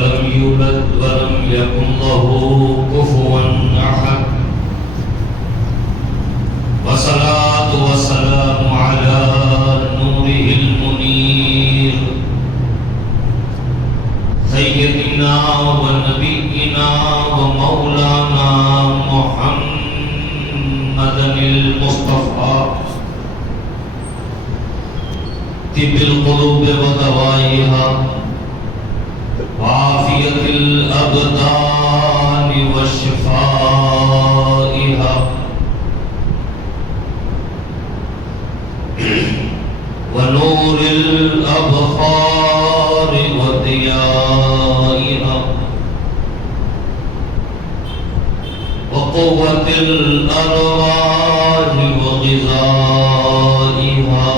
ولم يولد ولم يكن له كفوا أحد والصلاة والسلام على نوره المنير سيدنا ونبينا ومولانا محمد المصطفى طب القلوب ودوائها وعافية الأبدان وشفائها ونور الأبصار وضيائها وقوة الأرواح وغذائها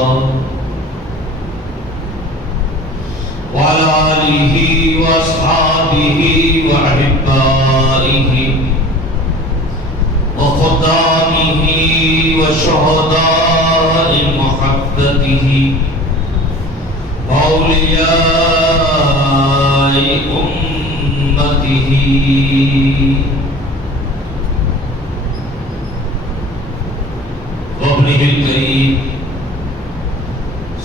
وعلى آله وأصحابه وأحبائه وخدامه وشهداء محبته وأولياء أمته وابنه الكريم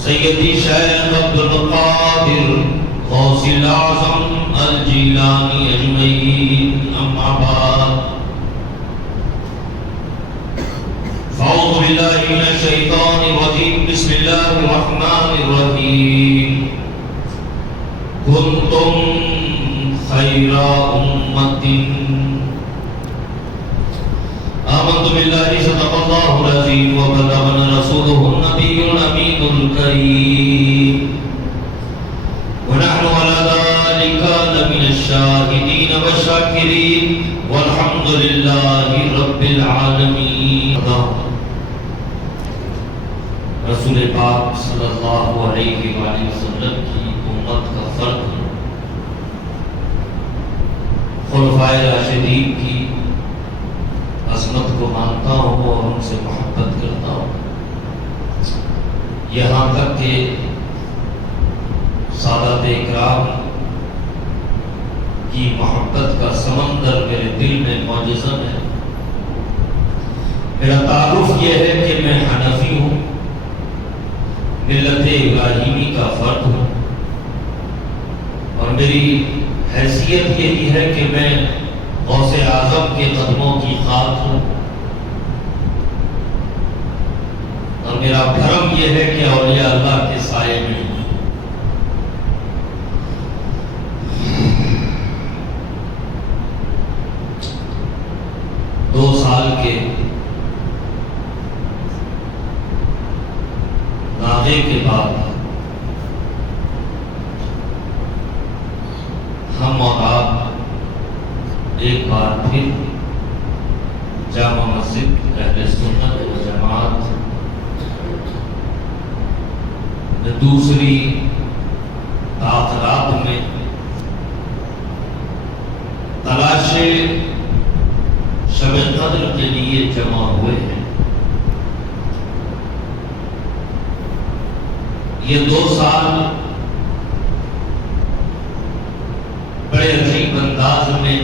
سيدي شيخ عبد القادر غوث الأعظم الجيلاني أجمعين أما بعد فأعوذ بالله من الشيطان الرجيم بسم الله الرحمن الرحيم كنتم خير أمة آمنت بالله صدق الله العظيم وبلغنا رسوله النبي الأمين الكريم ونحن على ذلك لمن الشاهدين والشاكرين والحمد لله رب العالمين. رسول پاک صلی اللہ علیہ وآلہ وسلم کی امت کا فرد خلفائے راشدین کی عظمت کو مانتا ہوں اور ان سے محبت کرتا ہوں، یہاں تک کہ سادات اکرام کی محبت کا سمندر میرے دل میں موجزن ہے۔ میرا تعارف یہ ہے کہ میں حنفی ہوں، ملت ابراہیمی کا فرد ہوں، اور میری حیثیت یہی ہے کہ میں غوث اعظم کے قدموں کی خاک ہوں، اور میرا بھرم یہ ہے کہ اولیاء اللہ کے سائے میں ہوں۔ 2 سال کے ناغے کے بعد ہم اور آپ ایک بار پھر جامع مسجد اہل سنت و جماعت دوسری تاخیرات میں تلاش شب قدر کے لیے جمع ہوئے ہیں۔ یہ 2 سال بڑے عجیب انداز میں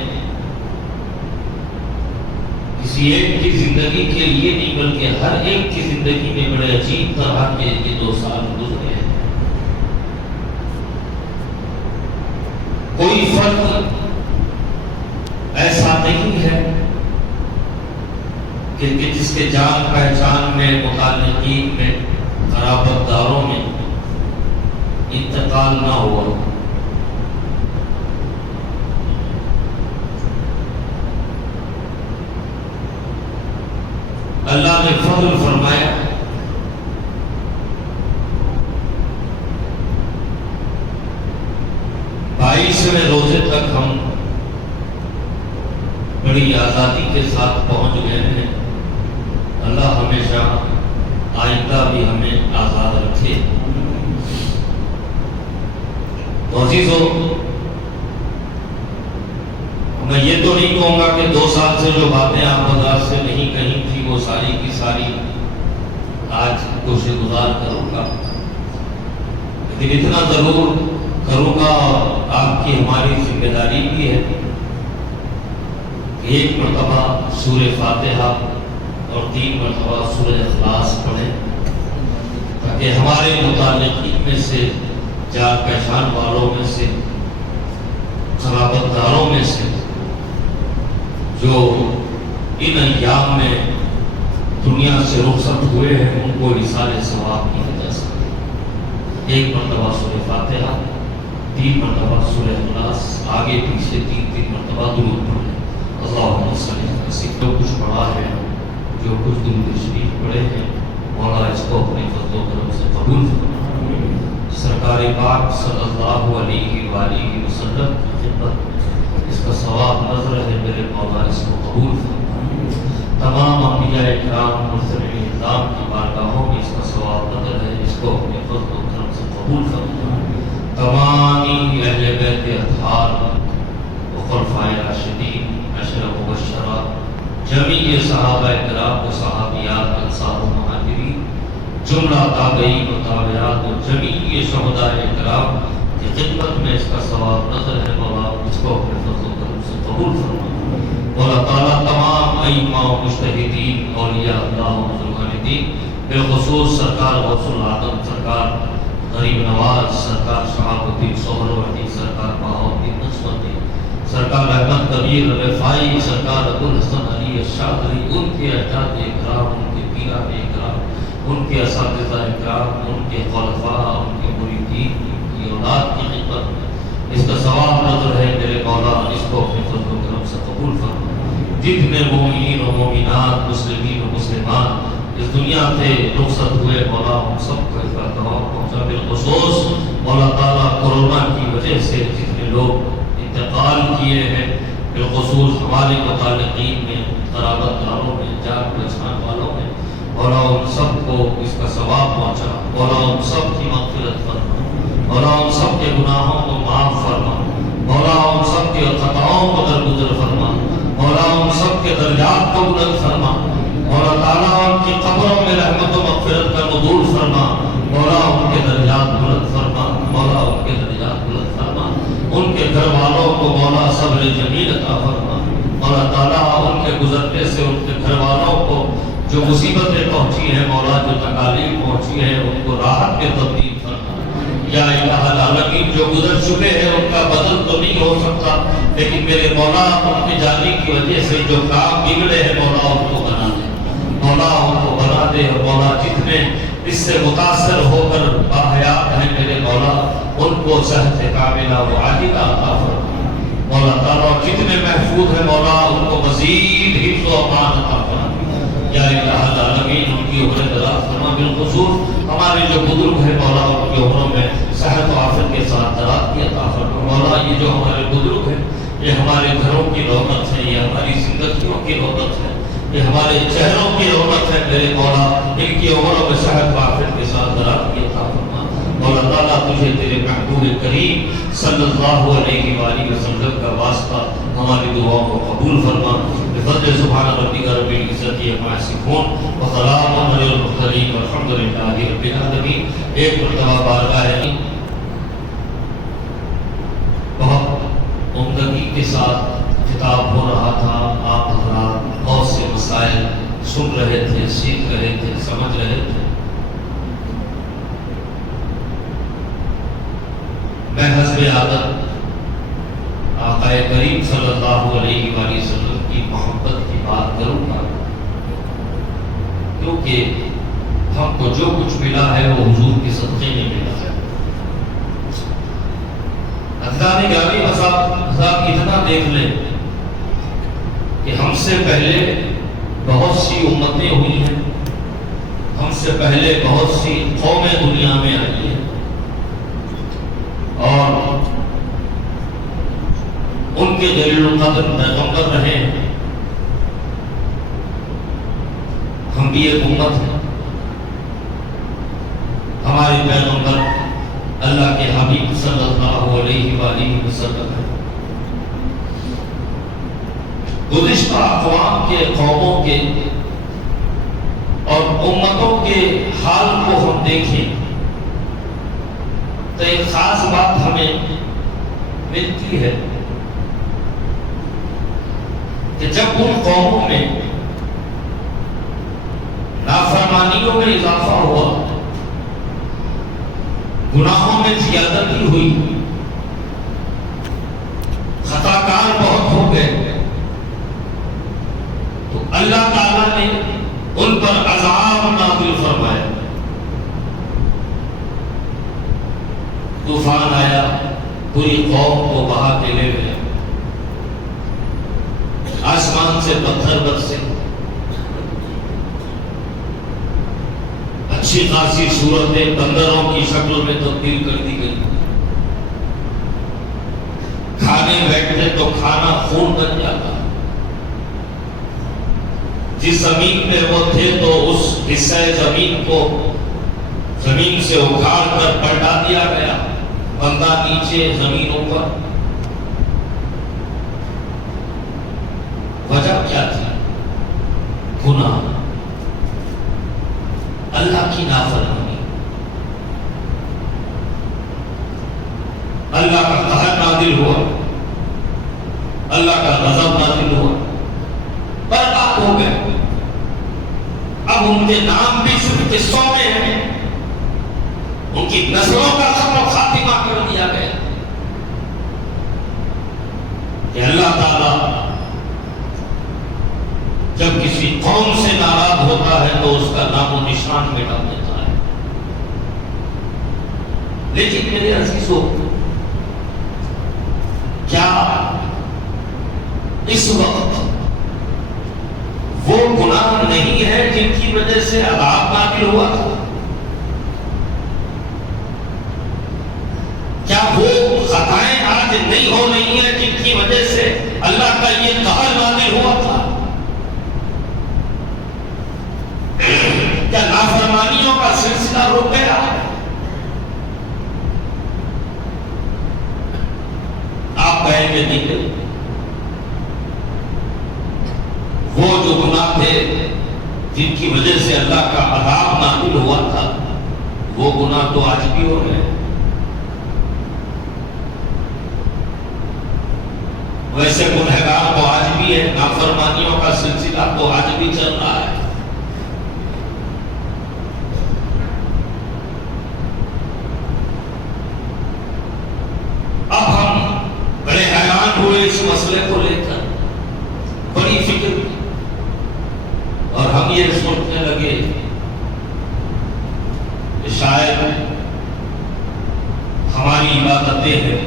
کسی ایک کی زندگی کے لیے نہیں بلکہ ہر ایک کی زندگی میں بڑے عجیب طرح کے یہ 2 سال گزرے ہیں۔ کوئی فرق ایسا نہیں ہے کہ جس کے جان پہچان میں، متعلقین میں، قرابت داروں میں انتقال نہ ہوا۔ اللہ نے فضل فرمایا، 22ویں روزے تک ہم بڑی آزادی کے ساتھ پہنچ گئے ہیں۔ اللہ ہمیشہ آئندہ بھی ہمیں آزاد رکھے۔ تو عزیزو، میں یہ تو نہیں کہوں گا کہ 2 سال سے جو باتیں آپ بازار سے نہیں کہیں تھی وہ ساری کی ساری آج گوشے گزار کروں گا، لیکن اتنا ضرور کروں گا، اور آپ کی ہماری ذمہ داری بھی ہے کہ ایک مرتبہ سورہ فاتحہ اور 3 مرتبہ سورہ اخلاص پڑھیں، تاکہ ہمارے متعلقین میں سے، جان پہچان والوں میں سے، قرابت داروں میں سے جو ان ایام میں دنیا سے رخصت ہوئے ہیں ان کو اِیصال ثواب مل جا سکے۔ 1 مرتبہ سورہ فاتحہ، 3 مرتبہ سورہ اخلاص، آگے پیچھے 3 مرتبہ درود پڑھیں۔ اللہم صلی علی سیدنا۔ جو کچھ پڑھا ہے، جو کچھ درود شریف پڑھے ہیں، مولا اس کو اپنے فضل و کرم سے قبول فرما۔ سرکار پاک صلی اللہ علیہ وآلہ وسلم کی خدمت، اس کا ثواب نظر ہے میرے مولا، اس کو قبول فرما۔ تمام انبیاء کرام مرسلین اعظام کی بارگاہوں میں اس کا ثواب نظر ہے، اس کو اپنے فضل و کرم سے قبول فرما۔ تمامی اہل بیت اطہار و خلفائے راشدین، عشرہ مبشرہ، جمیع صحابہ کرام و صحابیات، انصار و مہاجرین، جملہ تابعین و تابعات و جمیع شہداء کرام کی خدمت میں اس کا ثواب نظر ہے۔ مولا اس کو اپنے فضل و کرم سے قبول فرما۔ مولا تعالیٰ تمام ائمہ و مجتہدین، اولیاء اللہ و بزرگان دین، بالخصوص سرکار غوث العالم، سرکار غریب نواز، سرکار شہاب الدین سہروردی، سرکار بہاؤالدین نصرالدین، سرکار احمد کبیر رفاعی، سرکار ابوالحسن علی الشاذلی، ان کے اجداد اکرام، ان کے پیران اکرام، ان کے اساتذہ اکرام، ان کے خلفاء، ان کے مریدین، ان کی اولاد کی خدمت میں اس کا ثواب نظر ہے میرے مولا، اس کو اپنے فضل و کرم سے قبول فرما۔ جتنے مومنین و مومنات، مسلمین و مسلمان اس دنیا سے رخصت ہوئے، مولا ہم سب کو اس کا ثواب پہنچا۔ بالخصوص مولا تعالیٰ کورونا کی وجہ سے جتنے لوگ انتقال کیے ہیں، بالخصوص ہمارے متعلقین میں، قرابت داروں میں، جان پہچان والوں میں، مولا ان سب کو اس کا ثواب پہنچا۔ مولا ان سب کی مغفرت فرما، مولا ان سب کے گناہوں کو معاف فرما، مولا ان سب کے خطاؤں کو درگزر فرما، مولا ان سب کے درجات کو بلند فرما، مولا تعالیٰ ان کی قبروں میں رحمت و مغفرت کا نزول فرما، مولا ان کے درجات بلند فرما، مولا ان کے درجات بلند فرما، ان کے گھر والوں کو مولا صبر جمیل عطا فرما، مولا تعالیٰ ان کے گزرنے سے ان کے گھر والوں کو جو مصیبتیں پہنچی ہیں، مولا جو تکالیف پہنچی ہیں، ان کو راحت کے تبدیل فرما۔ یا الہ العالمین، جو گزر چکے ہیں ان کا بدل تو نہیں ہو سکتا، لیکن میرے مولا ان کے جانے کی وجہ سے جو کام بگڑے ہیں، مولا ان کو بنا دے، مولا ان کو بنا دے۔ اور مولا جتنے اس سے متاثر ہو کر باحیات ہیں میرے مولا، ان کو صحت کاملہ و عاجلہ عطا فرما۔ مولا تعالیٰ جتنے محفوظ ہیں، مولا ان کو مزید حفظ و امان عطا فرما۔ یا الہ العالمین، ان کی عمر دراز فرما۔ بالخصوص ہمارے جو بزرگ ہیں، مولا ان کی عمروں میں صحت و عافیت کے ساتھ درات کی عطا فرما۔ مولا یہ جو ہمارے بزرگ ہیں، یہ ہمارے گھروں کی رونق ہے، یہ ہماری زندگیوں کی رونق ہے، یہ ہمارے چہروں کی رونق ہے میرے مولا، ان کی عمروں میں صحت و عافیت کے ساتھ درات کی عطا فرما۔ مولا تعالیٰ تجھے تیرے محبوب کریم صلی اللہ علیہ وآلہ وسلم کا واسطہ ہماری دعاؤں کو قبول فرما۔ بفضل سبحان ربک رب العزت عما یصفون وسلام علی المرسلین والحمد للہ رب العالمین۔ ایک مرتبہ بارگاہ بہت عمدگی کے ساتھ خطاب ہو رہا تھا، آپ حضرات بہت سے مسائل سن رہے تھے، سیکھ رہے تھے، سمجھ رہے تھے۔ میں حسب عادت آقا کریم صلی اللہ علیہ وآلہ وسلم کی محبت کی بات کروں گا، کیونکہ ہم کو جو کچھ ملا ہے وہ حضور کے صدقے میں ملا ہے۔ حضرات گرامی حضرات اتنا دیکھ لیں کہ ہم سے پہلے بہت سی امتیں ہوئی ہیں، ہم سے پہلے بہت سی قومیں دنیا میں آئی ہیں، اور ان کے جلیل القدر پیغمبر رہے ہیں۔ ہم بھی ایک امت ہیں، ہمارے پیغمبر اللہ کے حبیب صلی اللہ علیہ وآلہ وسلم ہیں۔ گزشتہ اقوام کے، قوموں کے اور امتوں کے حال کو ہم دیکھیں تو تو ایک خاص بات ہمیں ملتی ہے کہ جب ان قوموں میں نافرمانیوں میں اضافہ ہوا، گناہوں میں زیادتی ہوئی، خطا کار بہت ہو گئے، تو اللہ تعالیٰ نے ان پر عذاب نازل فرمایا۔ طوفان آیا، پوری قوم کو بہا کے لے گیا، آسمان سے پتھر برسے، اچھی خاصی صورتیں بندروں کی شکل میں تبدیل کر دی گئی، کھانے بیٹھتے تو کھانا خون بن جاتا، جس زمین پہ وہ تھے تو اس حصہ زمین کو زمین سے اکھاڑ کر پلٹا دیا گیا، بندہ نیچے زمین اوپر۔ وجہ کیا تھی؟ گناہ، اللہ کی نافرمانی، اللہ کا قہر نازل ہوا، اللہ کا غضب نازل ہوا، برباد ہو گئے۔ اب ان کے نام بھی صرف قصوں میں ہیں، ان کی نسلوں کا ختم و خاتمہ کر دیا گیا کہ اللہ تعالیٰ جب کسی قوم سے ناراض ہوتا ہے تو اس کا نام و نشان مٹا دیتا ہے۔ لیکن میرے عزیزوں، کیا اس وقت وہ گناہ نہیں ہے جن کی وجہ سے عذاب نازل ہوا تھا؟ کیا وہ خطائیں آج نہیں ہو رہی ہیں جن کی وجہ سے اللہ کا یہ قہر نازل ہوا تھا؟ کیا نافرمانیوں کا سلسلہ رک گیا؟ آپ کہیں گے نہیں، وہ جو گناہ تھے جن کی وجہ سے اللہ کا عذاب نازل ہوا تھا، وہ گناہ تو آج بھی ہو رہے ہیں۔ ویسے گنہگار تو آج بھی ہے، نافرمانیوں کا سلسلہ تو آج بھی چل رہا ہے۔ اب ہم بڑے حیران ہوئے اس مسئلے کو لے کر، بڑی فکر کی، اور ہم یہ سوچنے لگے کہ شاید ہماری عبادتیں ہیں،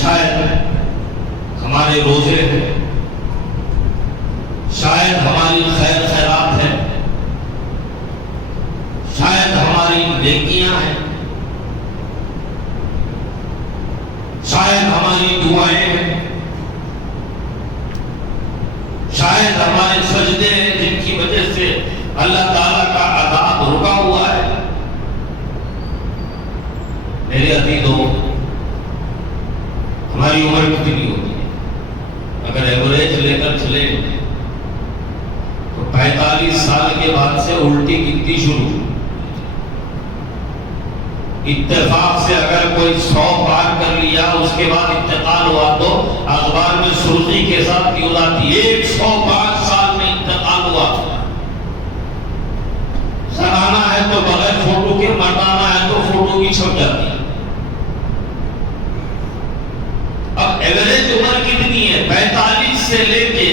شاید ہمارے روزے ہیں، شاید ہماری خیر خیرات ہے، شاید ہماری نیکیاں ہیں، شاید ہماری دعائیں ہیں، شاید ہمارے سجدے ہیں جن کی وجہ سے اللہ تعالیٰ کا عذاب رکا ہوا ہے۔ میرے عزیزوں، ہماری عمر کتنی ہوتی ہے؟ اگر ایوریج لے کر چلے تو 45 سال کے بعد سے الٹی گنتی شروع۔ اتفاق سے اگر کوئی 100 پار کر لیا، اس کے بعد انتقال ہوا تو اخبار میں سرخی کے ساتھ نیوز آتی ہے 105 سال میں انتقال ہوا۔ زنانہ ہے تو بغیر فوٹو کے، مردانہ ہے تو فوٹو کی چھپ جاتی ہے۔ اب ایوریج عمر کتنی ہے؟ 45 سے لے کے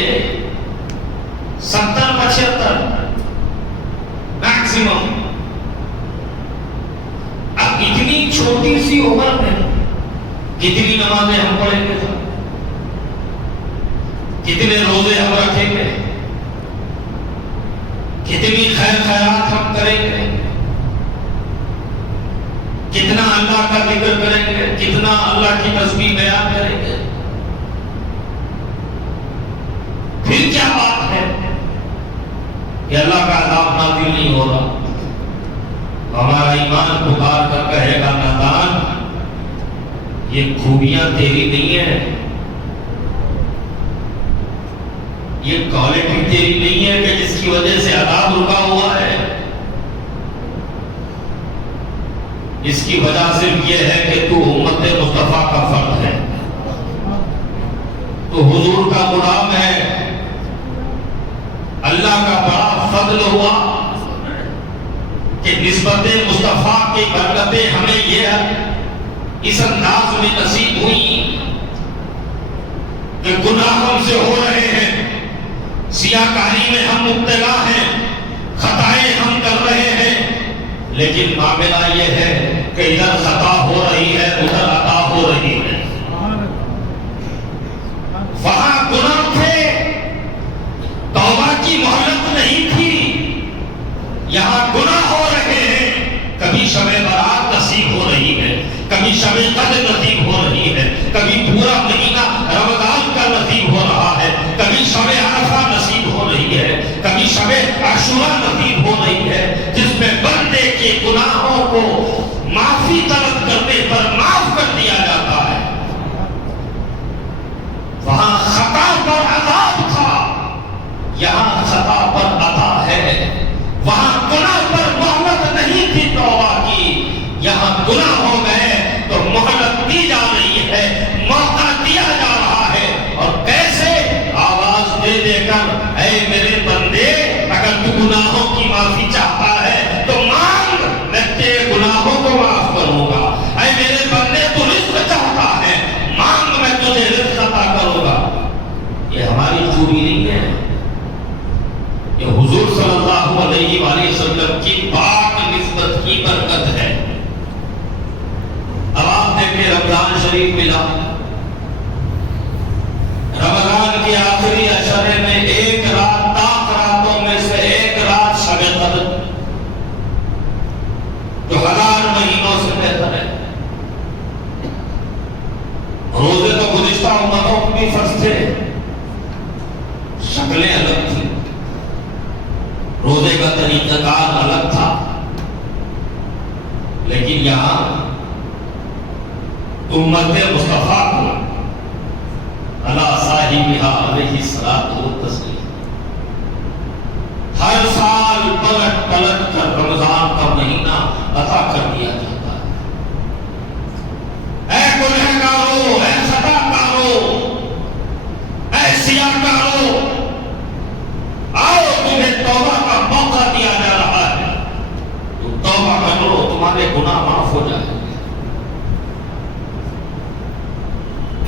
70-75 میکسیمم۔ اب اتنی چھوٹی سی عمر میں کتنی نمازیں ہم پڑھیں گے، کتنے روزے ہم رکھیں گے، کتنی خیر خیرات ہم کریں گے، کتنا اللہ کا ذکر کریں گے، کتنا اللہ کی تسبیح بیان کریں گے؟ پھر کیا بات ہے کہ اللہ کا عذاب نازل نہیں ہو رہا؟ ہمارا ایمان پکار کر کہے گا، نادان، یہ خوبیاں تیری نہیں ہیں، یہ کوالٹی تیری نہیں ہے کہ جس کی وجہ سے عذاب رکا ہوا ہے۔ اس کی وجہ صرف یہ ہے کہ تو امت مصطفیٰ کا فرد ہے، تو حضور کا غلام ہے۔ اللہ کا بڑا فضل ہوا کہ نسبت مصطفیٰ کی برکتیں ہمیں یہ اس انداز میں نصیب ہوئی کہ گناہ ہم سے ہو رہے ہیں، سیاہکاری میں ہم مبتلا ہیں، خطائیں ہم کر رہے ہیں، لیکن معاملہ یہ ہے کہ ادھر خطا ہو رہی ہے، ادھر عطا ہو رہی ہے۔ وہاں گناہ تھے، توبہ کی مہلت نہیں تھی، یہاں گناہ ہو رہے ہیں، کبھی شب برات نصیب ہو رہی ہے، کبھی شب قدر نصیب ہو رہی ہے، کبھی پورا مہینہ رمضان کا نصیب ہو رہا ہے، کبھی شب عرفہ نصیب ہو رہی ہے، کبھی شب عاشوراء نصیب ہو رہی ہے، جس میں بندے کے گناہوں کو معافی طلب کرنے پر معاف کر دیا جاتا ہے۔ وہاں خطا پر عذاب تھا، یہاں خطا پر عطا ہے۔ وہاں گناہ پر مہلت نہیں تھی توبہ کی، یہاں گناہ ہو گئے تو مہلت دی جا رہی ہے، موقع دیا جا رہا ہے۔ اور کیسے؟ آواز دے دے کر، اے میرے بندے، اگر تو گناہوں کی معافی چاہتا ہے تو مانگ، میں تیرے گناہوں کو معاف کروں گا۔ اے میرے بندے، تو رزق چاہتا ہے، مانگ، میں تجھے رزق عطا کروں گا۔ یہ ہماری خوبی نہیں ہے، یہ حضور صلی اللہ علیہ وآلہ وسلم کی پاک نسبت کی برکت ہے۔ اب آپ دیکھیں، رمضان شریف ملا، رمضان کی آخری عشرے میں ایک رات، تاک راتوں میں سے ایک رات شب قدر، جو 1000 مہینوں سے بہتر ہے۔ روزے تو گزشتہ امتوں کو بھی فرض تھے، شکلیں الگ تھیں، روزے کا طریقہ کار الگ تھا، لیکن یہاں امت مصطفیٰ کو علی صاحبہا علیہ الصلاۃ والتسلیم ہر سال پلٹ پلٹ کر رمضان کا مہینہ عطا کر دیا جاتا ہے۔ اے گنہگارو، اے خطا کارو، اے سیاہ کارو، آؤ، تمہیں توبہ کا موقع دیا جا رہا ہے، تم توبہ کرو، تمہارے گناہ معاف ہو جائیں گے،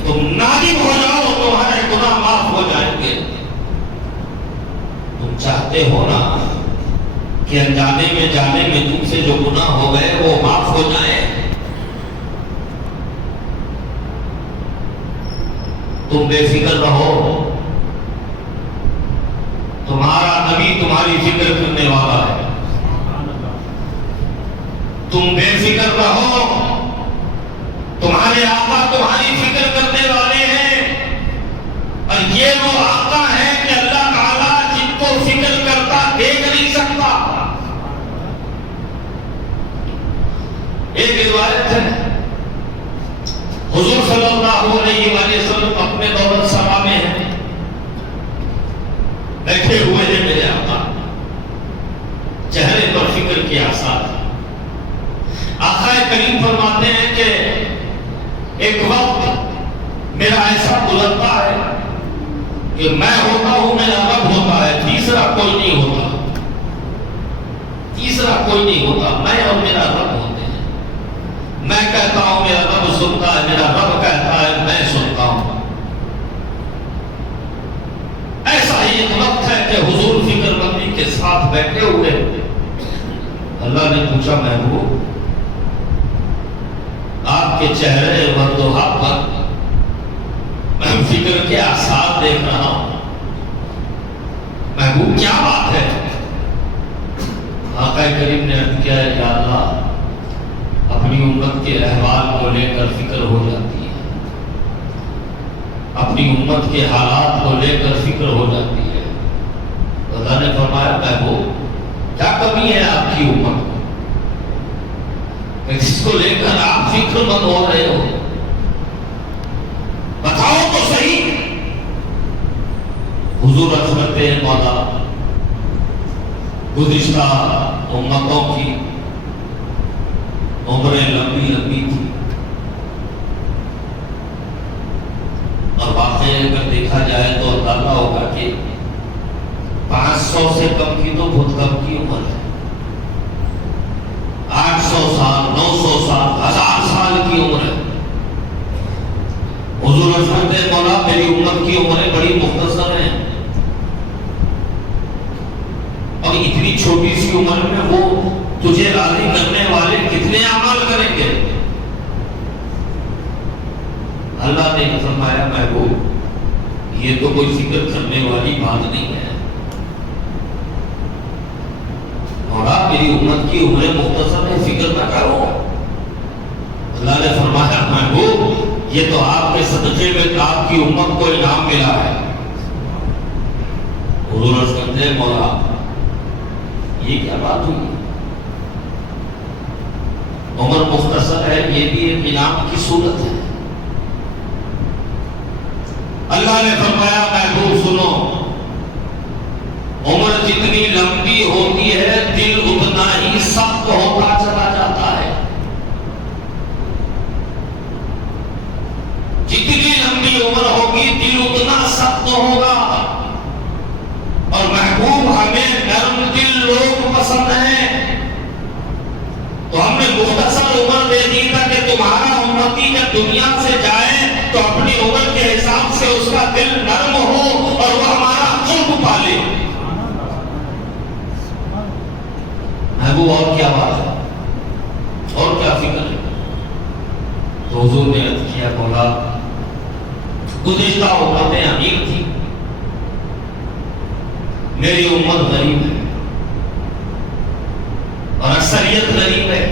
تم نادم ہو جاؤ، تمہارے گناہ معاف ہو جائیں گے۔ تم چاہتے ہو نا کہ انجانے میں جانے میں تم سے جو گناہ ہو گئے وہ معاف ہو جائیں؟ تم بے فکر رہو، تمہارا نبی تمہاری فکر کرنے والا ہے۔ تم بے فکر رہو، تمہارے آقا تمہاری فکر کرنے والے ہیں۔ اور یہ وہ آقا ہے کہ اللہ تعالیٰ جن کو فکر کرتا دیکھ نہیں سکتا۔ ایک روایت ہے، حضور صلی اللہ علیہ وآلہ وسلم اپنے دولت سبا میں ہیں، بیٹھے ہوئے ہیں میرے آقا، چہرے پر فکر کے آثار۔ آقا کریم فرماتے ہیں کہ ایک وقت میرا ایسا گزرتا ہے کہ میں ہوتا ہوں، میرا رب ہوتا ہے، تیسرا کوئی نہیں ہوتا، تیسرا کوئی نہیں ہوتا، میں اور میرا رب ہوتے ہیں۔ میں کہتا ہوں، میرا رب سنتا ہے، میرا رب کہتا ہے، میں سنتا ہوں۔ ایسا ہی ایک وقت ہے کہ حضور فکر مندی کے ساتھ بیٹھے ہوئے، اللہ نے پوچھا، محبوب، آپ کے چہرے وضوحا پر میں فکر کے آثار دیکھ رہا ہوں، محبوب کیا بات ہے؟ آقا کریم نے عرض کیا، یا اللہ، اپنی امت کے احوال کو لے کر فکر ہو جاتی ہے، اپنی امت کے حالات کو لے کر فکر ہو جاتی ہے۔ اللہ نے فرمایا، محبوب کیا کمی ہے آپ کی امت کو، اس کو لے کر آپ فکر مند ہو رہے ہو؟ بتاؤ تو صحیح۔ حضور فرماتے ہیں، مولا، گزشتہ امتوں کی عمریں لمبی لمبی تھی، اور واقعی اگر دیکھا جائے تو اندازہ ہوگا کہ 500 سے کم کی تو بہت کم کی عمر ہے، 800 سال، 900 سال، 1000 سال کی عمر ہے۔ حضور فرماتے ہیں مولا میری امت کی عمریں بڑی مختصر ہیں، اور اتنی چھوٹی سی عمر میں وہ تجھے راضی کرنے والے کتنے اعمال کریں گے؟ اللہ نے فرمایا محبوب یہ تو کوئی فکر کرنے والی بات نہیں ہے، مولا میری امت کی عمریں مختصر ہے، فکر نہ کرو۔ اللہ نے فرمایا محبوب یہ تو آپ کے صدقے میں آپ کی امت کو انعام ملا ہے۔ حضور عرض کرتے ہیں مولا یہ کیا بات ہوئی؟ عمر مختصر ہے یہ بھی ایک انعام کی صورت ہے۔ اللہ نے فرمایا محبوب سنو، عمر جتنی لمبی ہوتی ہے دل اتنا ہی سخت ہوتا چلا جاتا ہے۔ جتنی لمبی عمر ہوگی دل اتنا سخت ہوگا، اور محبوب ہمیں نرم دل لوگ پسند ہیں، تو ہم نے مختصر عمر دے دی تھا کہ تمہارا امتی جب دنیا سے جائے تو اپنی عمر کے حساب سے اس کا دل نرم ہو اور وہ ہمارا قرب پالے۔ محبوب اور کیا بات ہے، اور کیا فکر ہے؟ تو حضور نے عرض کیا مولا گزشتہ امتیں امیر تھی، میری امت غریب ہے اور اکثریت غریب ہے،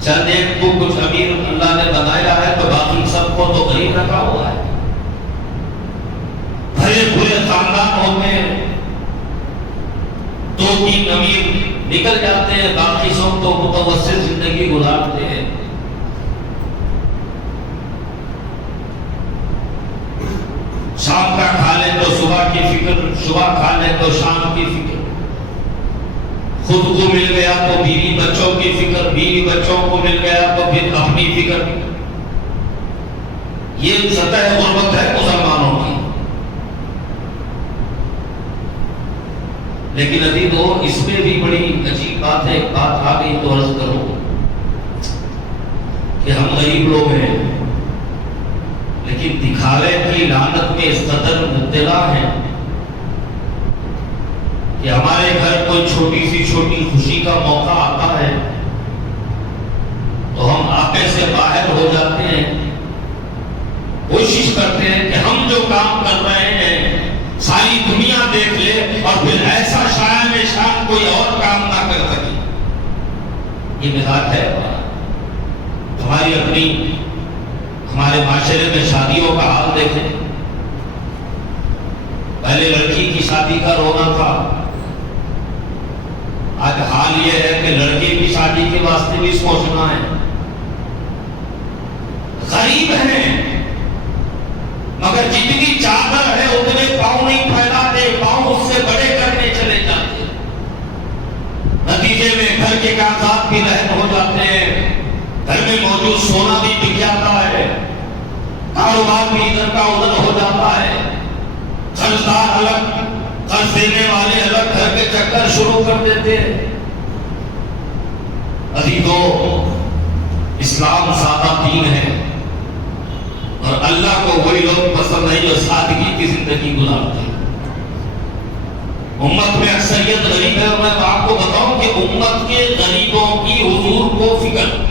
چند ایک کو کچھ امیر اللہ نے بنایا ہے تو باقی سب کو تو غریب رکھا ہوا ہے۔ بھلے بھلے خاندان ہوتے ہیں، 2-3 امیر نکل جاتے ہیں، باقی سب تو متوسط زندگی گزارتے ہیں۔ شام کا کھا لیں تو صبح کی فکر، صبح کھا لیں تو شام کی فکر، خود کو مل گیا تو بیوی بچوں کی فکر، بیوی بچوں کو مل گیا تو پھر اپنی فکر۔ یہ سطح غربت ہے مسلمانوں کی۔ لیکن ابھی تو اس میں بھی بڑی عجیب بات ہے، ایک بات آ گئی تو عرض کرو کہ ہم غریب لوگ ہیں لیکن دکھاوے کی لعنت میں اس قدر مبتلا ہیں کہ ہمارے گھر کوئی چھوٹی سی چھوٹی خوشی کا موقع آتا ہے تو ہم آپے سے باہر ہو جاتے ہیں، کوشش کرتے ہیں کہ ہم جو کام کر رہے ہیں ساری دنیا دیکھ لے اور پھر ایسا شاید شان کوئی اور کام نہ کر سکے۔ یہ مزاج ہے ہماری اپنی۔ ہمارے معاشرے میں شادیوں کا حال دیکھیں، پہلے لڑکی کی شادی کا رونا تھا، آج حال یہ ہے کہ لڑکے کی شادی کے واسطے بھی سوچنا ہے۔ غریب ہیں مگر جتنی چادر ہے اتنے پاؤں نہیں پھیلاتے، پاؤں اس سے بڑے کرنے چلے جاتے، نتیجے میں گھر کے کاغذات بھی رہن ہو جاتے ہیں، گھر میں موجود سونا بھی بک جاتا ہے، کاروبار بھی ادھر کا ادھر ہو جاتا ہے، قرضدار الگ، قرض دینے والے الگ، گھر کے چکر شروع کر دیتے ہیں۔ ابھی تو اسلام سادہ دین ہے اور اللہ کو وہی لوگ پسند نہیں جو سادگی کی زندگی گزارتے ہیں۔ امت میں اکثریت غریب ہے اور میں آپ کو بتاؤں کہ امت کے غریبوں کی حضور کو فکر۔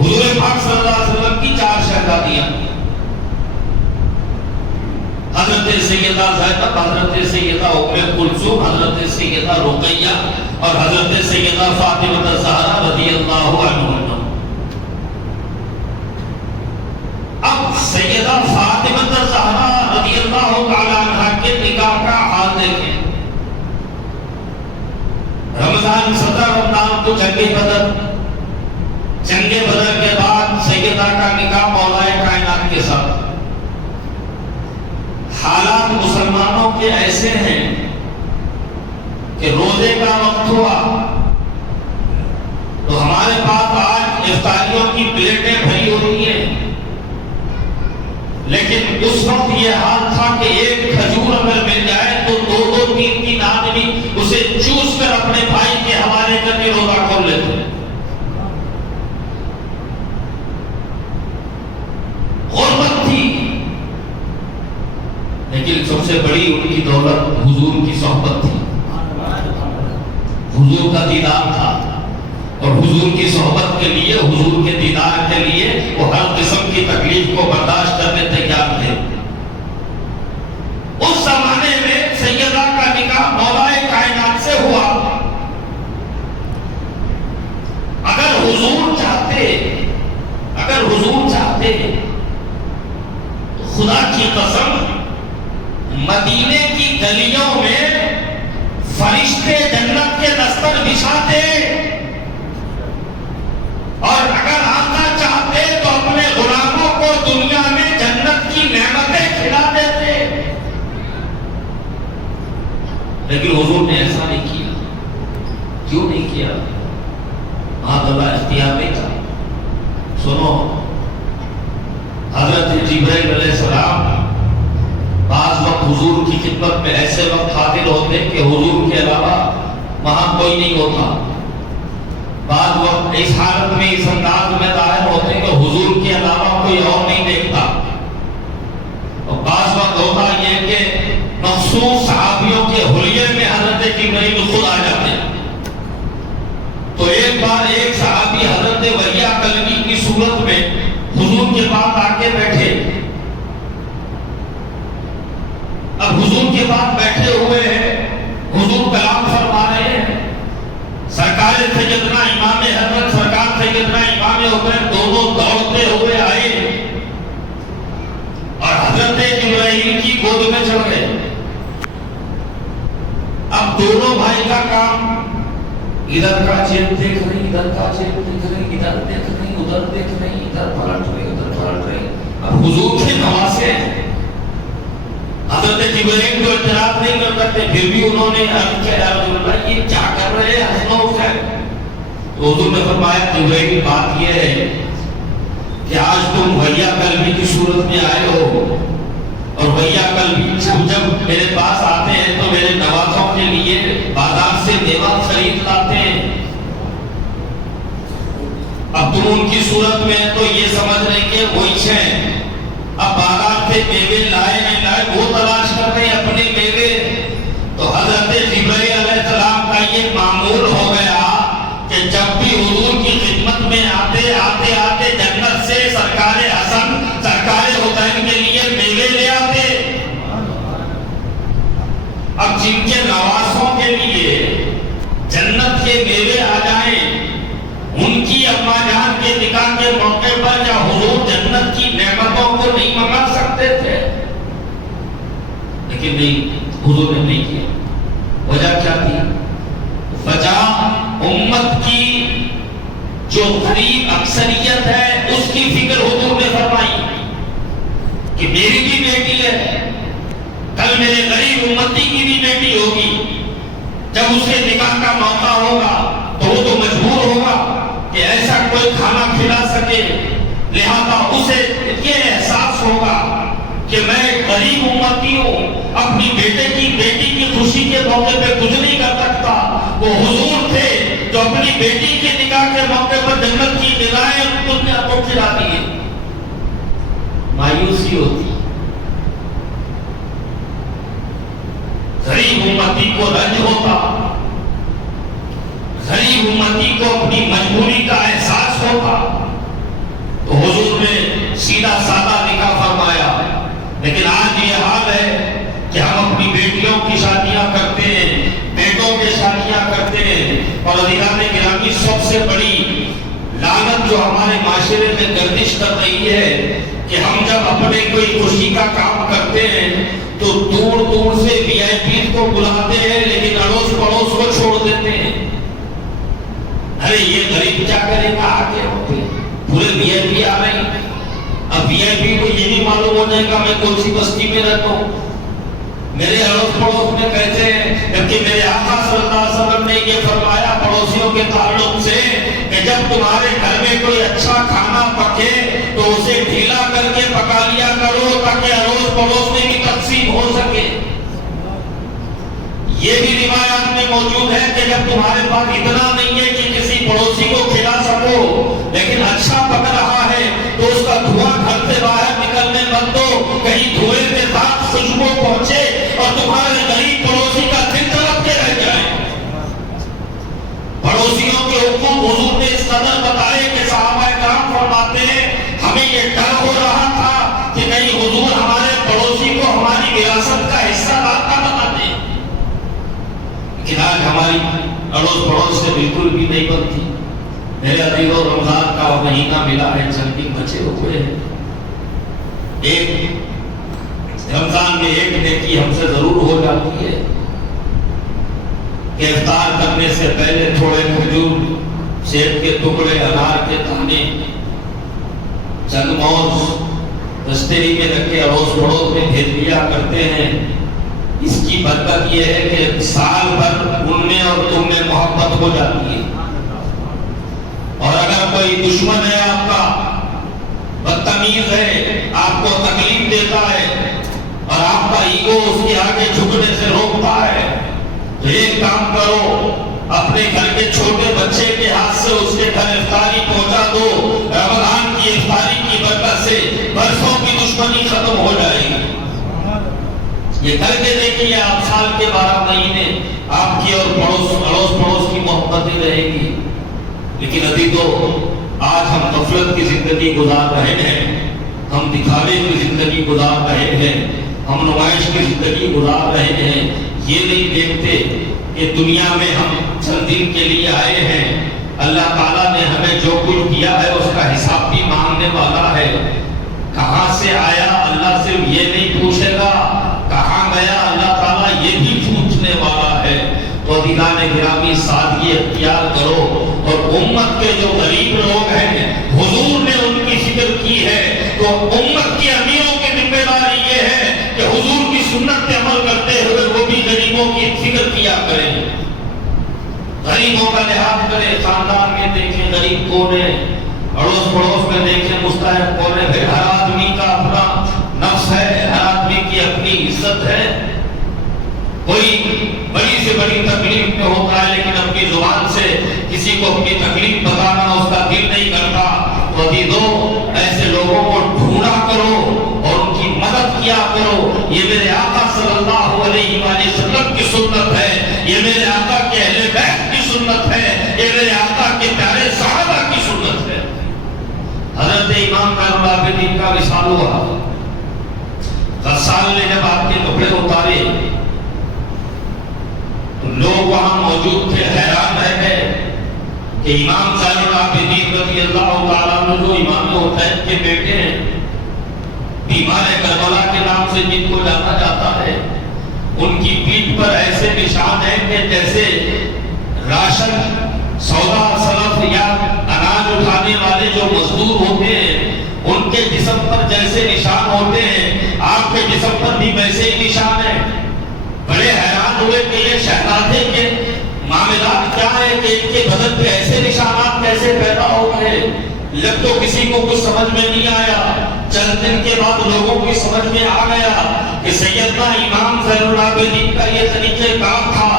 حضور پاک صلی اللہ علیہ وسلم کی 4 شہزادیاں، حضرت سیدہ زینب، حضرت سیدہ ام کلثوم، حضرت سیدہ رقیہ اور حضرت سیدہ فاطمہ الزہرا رضی اللہ عنہا۔ اب سیدہ فاطمہ الزہرا رضی اللہ تعالی عنہا کے نکاح کا حال دیکھیں۔ رمضان 17 رمضان کو جنگ بدر، جنگ بدر کے بعد سیدہ کا نکاح مولا کائنات کے ساتھ۔ حالات مسلمانوں کے ایسے ہیں کہ روزے کا وقت ہوا تو ہمارے پاس آج افطاریوں کی پلیٹیں بھری ہوتی ہیں، لیکن اس وقت یہ حال تھا کہ ایک کھجور اگر مل جائے تو دو دو تین تین آدمی اسے چوس کر اپنے بھائی کے حوالے کر کے روزہ کھول لیتے۔ غربت تھی، لیکن سب سے بڑی ان کی دولت حضور کی صحبت تھی، حضور کا دیدار تھا، اور حضور کی صحبت کے لیے، حضور کے دیدار کے لیے وہ ہر قسم کی تکلیف کو برداشت کرنے تیار تھے۔ اس زمانے میں سیدہ کا نکاح مولا کائنات سے ہوا۔ اگر حضور چاہتے خدا کی قسم مدینے کی گلیوں میں فرشتے جنت کے دستر بچھاتے، اور اگر آقا چاہتے تو اپنے غلاموں کو دنیا میں جنت کی نعمتیں کھلا دیتے، لیکن حضور نے ایسا نہیں کیا۔ کیوں نہیں کیا؟ اللہ اختیار نہیں تھا۔ سنو، حضرت جبرائیل علیہ السلام بعض وقت حضور کی خدمت میں ایسے وقت حاضر ہوتے کہ حضور کے علاوہ وہاں کوئی نہیں ہوتا۔ بعض وقت اس حالت میں، اس انداز میں ظاہر ہوتے کہ حضور کے علاوہ کوئی اور نہیں دیکھتا، اور بعض وقت ہوتا یہ کہ مخصوص صحابیوں کے حلیے میں حضرت جبرائیل خود آ جاتے۔ تو ایک بار ایک صحابی حضرت وحیہ کلبی کی صورت میں حضور کے پاس آ کے بیٹھے۔ اب حضور کے پاس بیٹھے ہوئے ہیں، حضور کلام فرما رہے ہیں، سرکار سیدنا امام حضرت سرکار سیدنا امام حسین دونوں دوڑتے ہوئے آئے اور حضرت جبرائیل کی گود میں چڑھ گئے۔ اب دونوں بھائی کا کام ادھر کا چیپ دیکھ رہی، ادھر کا چیپ دیکھ رہی، ادھر دیکھ رہی، ادھر دیکھ رہی، ادھر پلٹ رہی، ادھر پلٹ رہی۔ اب حضور کے نواسے حضرت جبرائیل کو اعتراف نہیں کر سکتے، پھر بھی انہوں نے عرض کیا یا رسول اللہ یہ کیا کر رہے ہیں حسن و حسین؟ تو حضور نے فرمایا جبرائیل بات یہ ہے کہ آج تم وحیہ کلبی کی صورت میں آئے ہو، اور وحیہ کلبی جب میرے پاس آتے ہیں تو میرے نوازوں کے لیے بازار سے میوہ خرید لاتے ہیں۔ اب تم ان کی صورت میں تو یہ سمجھ رہے کہ وہی ہیں، اب بازار سے میوے لائے نہیں لائے وہ تلاش کر رہے ہیں اپنے میوے۔ تو حضرت جبرائیل علیہ السلام کا یہ معمول ہو گیا کہ جب بھی حضور کی خدمت میں آتے آتے آتے جنت سے سرکار حسن سرکار حسین کے لیے میوے لے آتے۔ اب جن کے نواسوں کے لیے جنت کے میوے آ جائیں، ان کی اماں جان کے نکاح کے موقع پر یا حضور جنت کی نعمتوں کو نہیں منگا سکتے تھے، لیکن نہیں، حضور نے نہیں کیا۔ وجہ کیا تھی؟ وجہ امت کی جو غریب اکثریت ہے اس کی فکر حضور نے فرمائی کہ میری بھی بیٹی ہے، کل میرے غریب امتی کی بھی بیٹی ہوگی، جب اس کے نکاح کا موقع ہوگا تو وہ تو مجبور ہوگا کہ ایسا کوئی کھانا کھلا سکے، لہذا اسے یہ احساس ہوگا کہ میں غریب امتی ہوں، اپنی بیٹی کی خوشی کے موقع پہ کچھ نہیں کر سکتا۔ وہ حضور تھے جو اپنی بیٹی کے نکاح کے موقع پر جنت کی غذائیں دنیا کو کھلا دیے۔ مایوسی ہوتی، غریب امتی کو رنج ہوتا، غریب امتی کو اپنی مجبوری کا احساس ہوتا، تو حضور نے سیدھا سادہ نکاح فرمایا۔ لیکن آج یہ حال ہے کہ ہم اپنی بیٹیوں کی شادیاں کرتے ہیں، بیٹوں کی شادیاں کرتے ہیں، اور عزیزان گرامی سب سے بڑی لعنت جو ہمارے معاشرے میں گردش کر رہی ہے کہ ہم جب اپنے کوئی خوشی کا کام کرتے ہیں تو دور دور سے وی آئی پی کو بلاتے ہیں، لیکن اڑوس پڑوس کو چھوڑ دیتے ہیں۔ ارے یہ غریب کیا کرے گا، آگے ہوتے پورے وی آئی پی آ رہے ہیں۔ اب وی آئی پی کو یہ نہیں معلوم ہو جائے گا میں کون سی بستی میں رہتا ہوں، میرے اڑوس پڑوس میں کہتے ہیں، جبکہ میرے آقا صلی اللہ علیہ وسلم نے یہ فرمایا پڑوسیوں کے تعلق سے کہ جب تمہارے گھر میں کوئی اچھا کھانا پکے تو اسے ڈھیلا کر کے پکا لیا کرو تاکہ اڑوس پڑوس میں بھی تقسیم ہو سکے۔ یہ بھی روایات میں موجود ہے کہ جب تمہارے پاس اتنا نہیں ہے کہ کسی پڑوسی کو کھلا سکو لیکن اچھا پک رہا ہے تو اس کا دھواں گھر سے باہر نکلنے مت دو، کہیں دھوئے کے ساتھ خوشبو پہنچے اور تمہارے غریب پڑوسی کا دل تڑپ کے رہ جائے۔ پڑوسیوں کے حقوق حضور نے اس قدر بتائے کہ صحابہ کرام فرماتے ہیں ہمیں یہ ڈر ہو رہا تھا کہ کہیں حضور ہمارے پڑوسی کو ہماری وراثت کا حصہ نہ بنا دے، لیکن آج ہماری اڑوس پڑوس سے بالکل بھی نہیں بنتی۔ میرے عزیزوں، رمضان کا مہینہ ملا ہے، چند دن بچے ہوئے ہیں، ایک رمضان میں ایک نیکی ہم سے ضرور ہو جاتی ہے کہ افطار کرنے سے پہلے تھوڑے کھجور، سیب کے ٹکڑے، انار کے دانے، چند موز دستری میں رکھ کے اڑوس پڑوس میں بھیج دیا کرتے ہیں۔ اس کی برکت یہ ہے کہ سال بھر ان میں اور تم میں محبت ہو جاتی ہے، اور اگر کوئی دشمن ہے آپ کا، بدتمیز ہے، آپ کو تکلیف دیتا ہے اور آپ کا ایگو اس کے آگے جھکنے سے روکتا ہے تو ایک کام کرو، اپنے گھر کے چھوٹے بچے کے ہاتھ سے اس کے گھر افطاری پہنچا دو، رمضان کی افطاری کی برکت سے برسوں کی دشمنی ختم ہو جائے گی۔ یہ کر کے دیکھیے، آپ سال کے 12 مہینے آپ کی اور اڑوس پڑوس کی محبت ہی رہے گی۔ لیکن عزیزو، آج ہم غفلت کی زندگی گزار رہے ہیں، ہم دکھاوے کی زندگی گزار رہے ہیں، ہم نمائش کی زندگی گزار رہے ہیں، یہ نہیں دیکھتے کہ دنیا میں ہم چند دن کے لیے آئے ہیں، اللہ تعالیٰ نے ہمیں جو کچھ کیا ہے اس کا حساب بھی مانگنے والا ہے۔ کہاں سے آیا اللہ صرف یہ نہیں پوچھے گا، کہاں گیا اللہ تعالیٰ یہ بھی پوچھنے والا ہے۔ تو عزیزان گرامی، سادگی اختیار کرو، اور امت کے جو غریب لوگ ہیں حضور نے ان کی فکر کی ہے، تو امت کے امیروں کی ذمہ داری یہ ہے کہ حضور کی سنت پہ عمل کرتے ہوئے وہ بھی غریبوں کی فکر کیا کریں، غریبوں کا لحاظ کریں، خاندان میں دیکھیں غریب کون ہے، اڑوس پڑوس میں دیکھیں مستحق کون ہے۔ ہر آدمی کا اپنا نفس ہے، ہر آدمی کی اپنی عزت ہے، کوئی بڑی سے بڑی تکلیف میں ہوتا ہے لیکن اپنی زبان سے کسی کو اپنی تکلیف بتانا اس کا دل نہیں کرتا۔ تو عزیزو، ایسے لوگوں کو ڈھونڈا کرو اور ان کی مدد کیا کرو، یہ میرے آقا صلی اللہ علیہ وآلہ وسلم کی سنت ہے، یہ میرے آقا کے اہل بیت کی سنت ہے، یہ میرے آقا کے پیارے صحابہ کی سنت ہے۔ حضرت امام زین العابدین کا وصال ہوا، غسال نے جب آپ کے کپڑے اتارے تو لوگ وہاں موجود تھے، حیران رہ گئے کہ امام زین العابدین رضی اللہ تعالیٰ عنہ جو امام حسین کے بیٹے ہیں، بیمار کربلا کے نام سے جن کو جانا جاتا ہے، ان کی پیٹھ پر ایسے نشان ہیں کہ جیسے راشن، سودا، سلف یا اناج اٹھانے والے جو مزدور ہوتے ہیں ان کے جسم پر جیسے نشان ہوتے ہیں، آپ کے جسم پر بھی ویسے ہی نشان ہیں۔ بڑے حیران ہوئے کہ یہ شہزادے کے معاملات کیا ہے کہ ان کے بدن پہ ایسے نشانات کیسے پیدا ہو گئے؟ جب تو کسی کو کچھ سمجھ میں نہیں آیا، چند دن کے بعد لوگوں کی سمجھ میں آ گیا کہ سیدنا امام زین العابدین کا یہ طریقہ کام تھا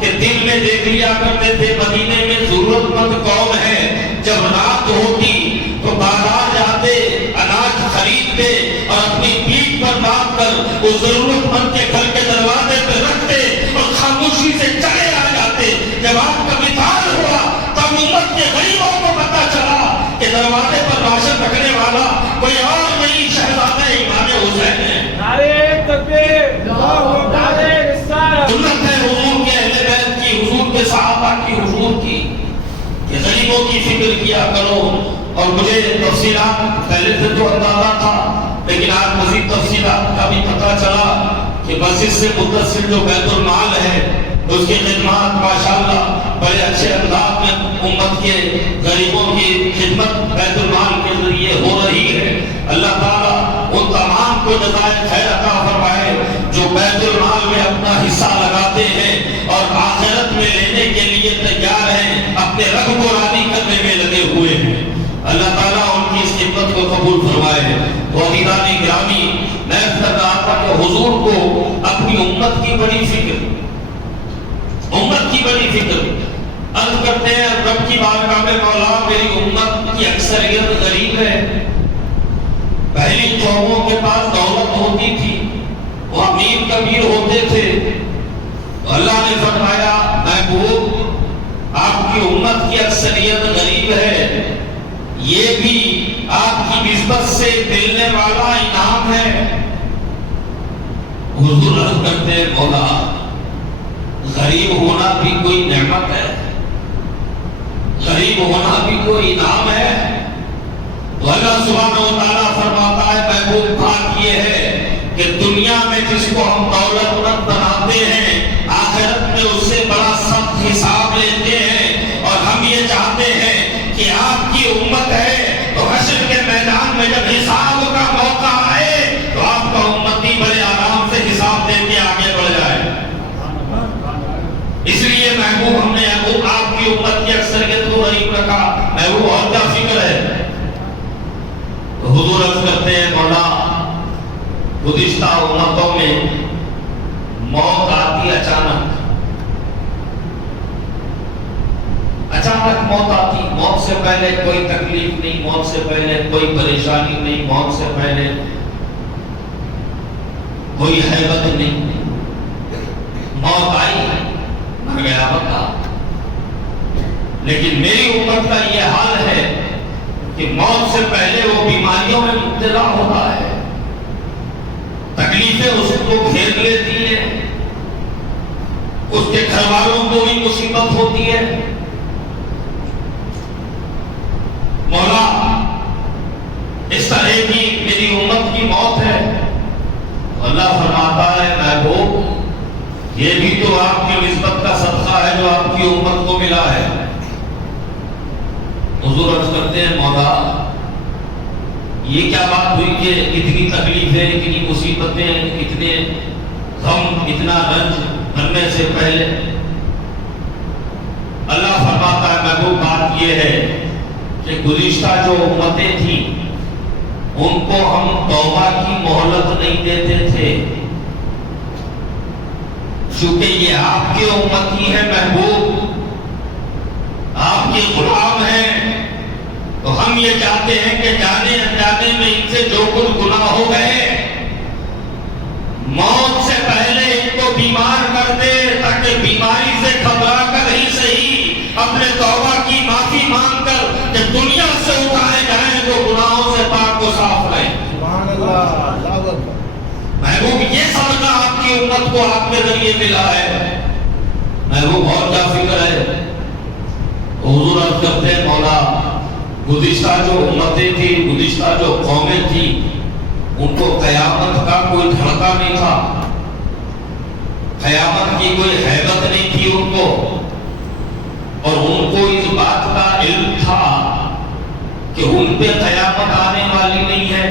کہ دل میں دیکھ لیا کرتے تھے مدینے میں ضرورت مند قوم ہے، جب رات ہوتی تو بازار جاتے، اناج خریدتے اور اپنی پیٹھ پر باندھ کر اس ضرورت مند کے گھر کے دروازے پہ رکھتے اور خاموشی سے چلے آ جاتے۔ جب آپ کا مثال ہوا تب امت کے غریبوں کو پتہ چلا کہ دروازے پر راشن رکھنے والا کوئی اور نہیں، شہزادہ امام حسین ہے۔ نعرہ تکبیر، نعرہ رسالت۔ سنت ہے حضور کے اہل بیت کی، حضور کے صحابہ کی، حضور کی، کہ غریبوں کی فکر کیا کرو۔ اور مجھے تفصیلات پہلے سے تو اندازہ تھا لیکن آج مزید تفصیلات کا بھی پتہ چلا کہ مسجد سے متصل جو بیت المال ہے اس کی خدمات ماشاءاللہ بڑے اچھے انداز میں امت کے غریبوں کی خدمت بیت المال کے ذریعے ہو رہی ہے۔ اللہ تعالیٰ ان تمام کو جزائے خیر عطا فرمائے جو بیت المال میں اپنا حصہ لگاتے ہیں اور آخرت میں لینے کے لیے تیار ہیں، اپنے رب کو راضی کرنے میں لگے ہوئے ہیں۔ اللہ تعالیٰ ان کی اس خدمت کو قبول فرمائے۔ تو عزیزان گرامی، میں کر رہا تھا کہ حضور کو اپنی امت کی بڑی فکر عرض کرتے ہیں رب کی بارگاہ میں، مولا میری امت کی اکثریت غریب ہے، پہلی قوموں کے پاس دولت ہوتی تھی، وہ امیر کبیر ہوتے تھے، تو اللہ نے فرمایا محبوب آپ کی امت کی اکثریت غریب ہے، یہ بھی آپ کی نسبت سے ملنے والا انعام ہے۔ حضور عرض کرتے ہیں مولا غریب ہونا بھی کوئی نعمت ہے، غریب ہونا بھی کوئی انعام ہے؟ تو اللہ سبحانہ و تعالیٰ فرماتا ہے محبوب بات یہ ہے کہ دنیا میں جس کو ہم دولت مند بناتے ہیں، آخرت میں اس سے بڑا سخت حساب لیتے ہیں، اور ہم یہ چاہتے ہیں کہ آپ کی امت ہے تو حشر کے میدان میں جب حساب کا موقع آئے تو آپ کا امتی بڑے آرام سے حساب دے کے آگے بڑھ جائے۔ اس لیے محبوب ہم نے آپ کی امت کی اکثریت کو غریب رکھا۔ محبوب اور کیا فکر ہے؟ تو حضور عرض کرتے ہیں مولا گزشتہ امتوں میں موت آتی اچانک موت آتی، موت سے پہلے کوئی تکلیف نہیں، موت سے پہلے کوئی پریشانی نہیں، موت سے پہلے کوئی ہیبت نہیں، موت آئی مر گیا بندہ۔ لیکن میری امت کا یہ حال ہے کہ موت سے پہلے وہ بیماریوں میں مبتلا ہوتا ہے، تکلیفیں اس کو گھیر لیتی ہیں، اس کے گھر والوں کو بھی مصیبت ہوتی ہے۔ مولا اس طرح کی میری امت کی موت ہے۔ اللہ فرماتا ہے محبوب یہ بھی تو آپ کی نسبت کا صدقہ ہے جو آپ کی امت کو ملا ہے۔ حضور عرض کرتے ہیں مولا یہ کیا بات ہوئی کہ اتنی تکلیفیں، اتنی مصیبتیں، اتنے غم، اتنا رنج مرنے سے پہلے؟ اللہ فرماتا ہے محبوب بات یہ ہے کہ گزشتہ جو امتیں تھیں ان کو ہم توبہ کی مہلت نہیں دیتے تھے، چونکہ یہ آپ کی امتی ہے محبوب، آپ کے غلام ہیں، تو ہم یہ چاہتے ہیں کہ جانے انجانے میں ان سے جو کچھ گناہ ہو گئے موت سے پہلے ان کو بیمار کر دے، تاکہ بیماری سے گھبرا کر ہی صحیح اپنے توبہ کی معافی مانگ کر جب دنیا سے اٹھائے جائیں تو گناہوں سے پاک و صاف رہیں۔ سبحان اللہ۔ محبوب یہ صدقہ آپ کی امت کو آپ کے ذریعے ملا ہے۔ محبوب اور کیا فکر ہے؟ حضور عرض کرتے ہیں مولا گزشتہ جو امتیں تھی، گزشتہ جو قومیں تھی، ان کو قیامت کا کوئی دھڑکا نہیں تھا، قیامت کی کوئی ہیبت نہیں تھی ان کو، اور ان کو اس بات کا علم تھا کہ ان پہ قیامت آنے والی نہیں ہے،